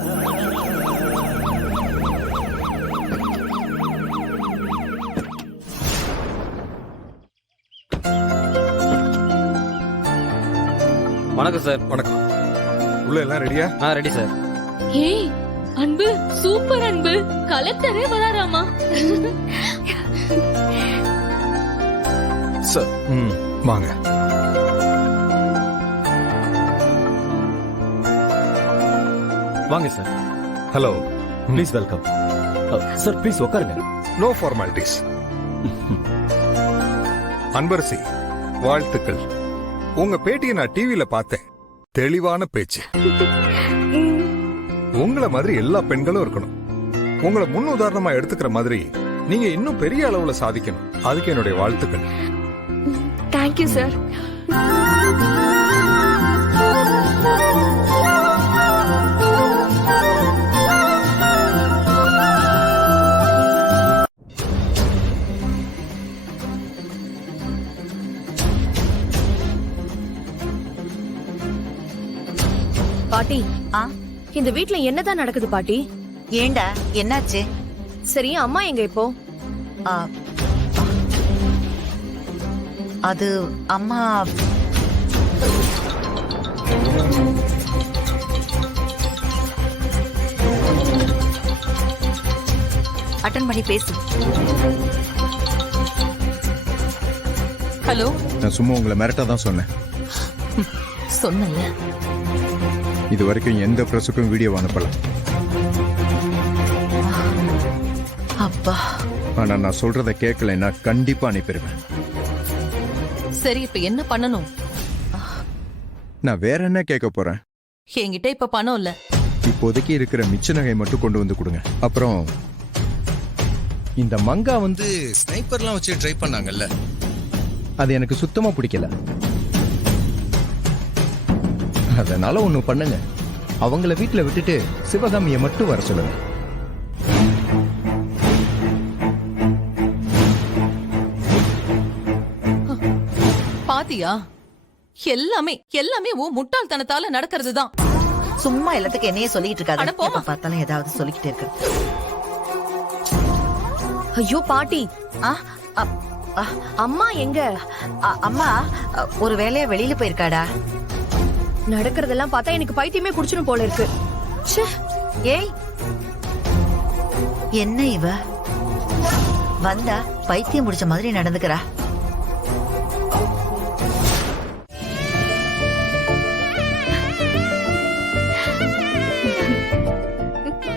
வணக்கம் சார். வணக்கம். உள்ள எல்லாம் ரெடியா? Ready sir. ஏய் அன்பு, சூப்பர் அன்பு, கலெக்டரே வராராமா. சார் வாங்க. வாங்க sir. Hello, please welcome. Sir please உட்காருங்க. No formalities. அன்பரசி, வாழ்த்துக்கள். உங்க பேட்டியை நான் டிவியில பார்த்தேன். தெளிவான பேச்சு. உங்கள மாதிரி எல்லா பெண்களும் இருக்கணும். உங்களை முன் உதாரணமா எடுத்துக்கிற மாதிரி நீங்க இன்னும் பெரிய அளவுல சாதிக்கணும். அதுக்கு என்னுடைய வாழ்த்துக்கள். Thank you sir. பாட்டி ஆ இந்த வீட்ல என்னதான் நடக்குது பாட்டி? ஏண்டா என்னாச்சு? சரி, அம்மா எங்க இப்போ? ஆ, அது அம்மா அட்டன் பண்ணி பேசு. ஹலோ. நான் சும்மா உங்களை மிரட்ட தான் சொன்னேன். சொன்னல. இது வரைக்கும் எந்த பிரஸுக்கும் வீடியோ அனுப்பல. அப்பா. ஆனா நான் சொல்றத கேட்கலைன்னா கண்டிப்பா அனுப்பிடுவேன். சரி, இப்ப என்ன பண்ணணும்? நான் வேற என்ன கேட்க போறேன்? என்கிட்ட இப்ப பணம் இல்ல. இப்போதைக்கு இருக்கிற மிச்ச நகை மட்டும் கொண்டு வந்து கொடுங்க. அப்புறம் இந்த மங்கா வந்து ஸ்னைப்பர்லாம் வச்சு ட்ரை பண்ணாங்கல்ல, அது எனக்கு சுத்தமா பிடிக்கல. அதனால ஒண்ணு பண்ணுங்க, அவங்கள வீட்டுல விட்டுட்டு சிவகாமியை மட்டும் வர சொல்லுங்க. பாத்தியா, எல்லாமே எல்லாமே உன் முட்டாள்தனத்தால நடக்கிறது தான். சும்மா எல்லாத்துக்கும் என்னையே சொல்லிட்டு இருக்காது. அட போம்மா. எப்ப பார்த்தாலும் ஏதாவது சொல்லிக்கிட்டே இருக்கு. ஐயோ பாட்டி, அம்மா எங்க? அம்மா ஒரு வேலையா வெளியில போயிருக்காடா. நடக்கிறதெல்லாம் பார்த்தா எனக்கு பைத்தியமே குடிச்சிடும் போல இருக்கு. ச்சே. ஏய், என்ன இவ வந்தா பைத்தியம் முடிச்ச மாதிரி நடந்துக்கிறா.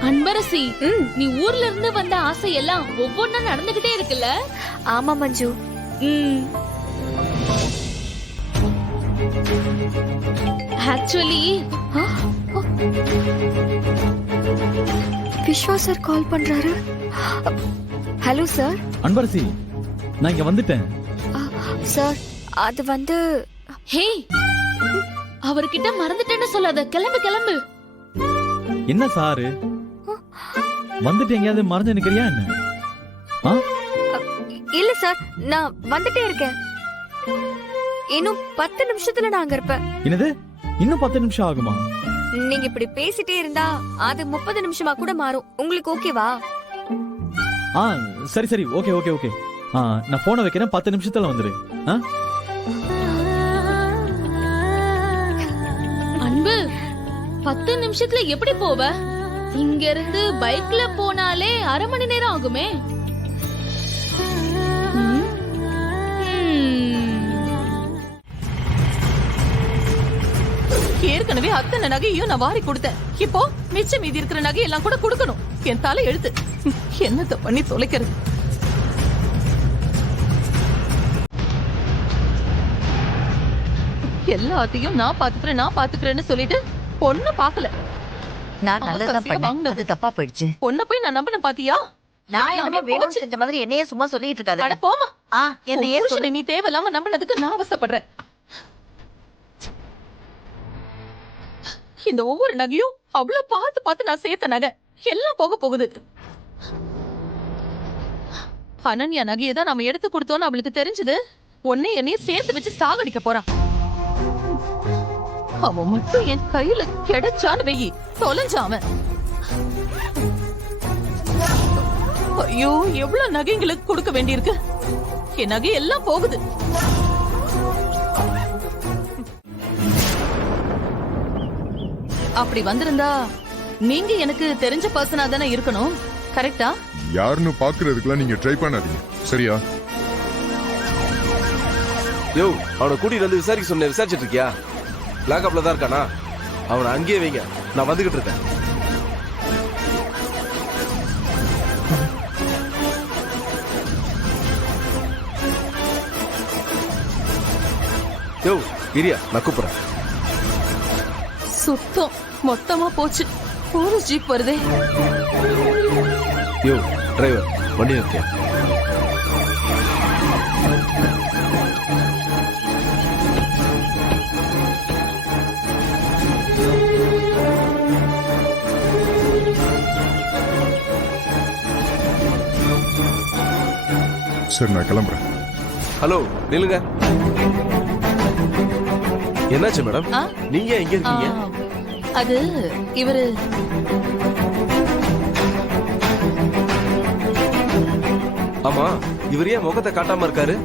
அன்பரசி, நீ ஊர்ல இருந்து வந்த ஆசை எல்லாம் ஒவ்வொன்னா நடந்துகிட்டே இருக்குல்ல? ஆமா மஞ்சு. ஆக்சுவலி விஸ்வா சார் கால் பண்றாரு. Hello sir. அன்பரசி, நான் இங்க வந்துட்டேன். சார், அது வந்து ஹே, அவர்கிட்ட மறந்துட்டேன்னு சொல்லாத. கிளம்பு கிளம்பு. என்ன சாரு, வந்துட்டு எங்கேயாவது மறைஞ்சு நிக்கிறியா என்ன? இல்ல சார், நான் வந்துட்டே இருக்கேன். இன்னும் 10 நிமிஷத்துல நான் அங்க இருப்பேன். என்னது, இன்னும் 10 நிமிஷம் ஆகுமா? நீங்க இப்படி பேசிட்டே இருந்தா அது 30 நிமிஷமா கூட மாறும். உங்களுக்கு ஓகேவா? சரி சரி, ஓகே ஓகே ஓகே. நான் போனை வைக்கிறேன், 10 நிமிஷத்துல வந்துரு. அன்பு, 10 நிமிஷத்துல எப்படி போவ? இங்க இருந்து பைக்ல போனாலே 1/2 மணி நேரம் ஆகுமே. ஏற்கனவே அத்தனை நகையும் நான் வாரி கொடுத்தேன். இப்போ மிச்சம் மீதி இருக்கிற நகையெல்லாம் கூட கொடுக்கணும். என் தலை எழுத்து. என்னத்த பண்ணி தொலைக்கிறது? எல்லாத்தையும் நான் பாத்துக்கிறேன்னு சொல்லிட்டு பொண்ணு பாக்கல. நான் நல்லதான் பண்ணேன், அது தப்பா போயிடுச்சு. பொண்ண போய் நான் நம்பின பாத்தியா? நான் என்னமோ வேணும் செஞ்ச மாதிரி என்னையே சும்மா சொல்லிட்டு இருக்காது. அட போமா. என்னையே சொல்லி நீ தேவையில்லாம நம்பினதுக்கு நான் அவசப்படுறேன். இந்த ஒவ்வொரு நகையும் அவ்வளவு பார்த்து நான் சேர்த்த நகை எல்லாம் போக போகுது. அனன்யா நகையை தான் நாம எடுத்து கொடுத்தோன்னு அவளுக்கு தெரிஞ்சது. உன்னை என்னையும் சேர்த்து வச்சு சாகடிக்க போறான். அவன் மட்டும் என் கையில கிடைச்சான்னு வெயி தொலைஞ்சாம. ஐயோ, எவ்வளவு நகைங்களுக்கு கொடுக்க வேண்டியிருக்கு. என் நகை எல்லாம் போகுது. அப்படி வந்திருந்தா நீங்க எனக்கு தெரிஞ்ச பர்சனா தானே இருக்கணும், கரெக்டா? யாருன்னு பாக்குறதுக்குலாம் நீங்க ட்ரை பண்ணாதீங்க, சரியா? யோ, அவனை கூட்டிட்டு வந்து விசாரிக்க சொன்ன, விசாரிச்சுட்டு இருக்கியா? லாக்அப்ல தான் இருக்கானா? அவனை அங்கேயே வைங்க, நான் வந்துகிட்டு இருக்கேன். யோ, இரியா, நான் கூப்பிடுறேன். சுத்தம் மொத்தமா போச்சு. போலீஸ் ஜீப் வருதே. யோ டிரைவர், வண்டி நிறுத்தியா? சரி, நான் கிளம்புறேன். ஹலோ, நில்லுங்க. என்னாச்சு மேடம்? நீங்க எங்க இருக்கீங்க? அது இவரு ஆமா இவர் ஏன் முகத்தை காட்டாம இருக்காரு?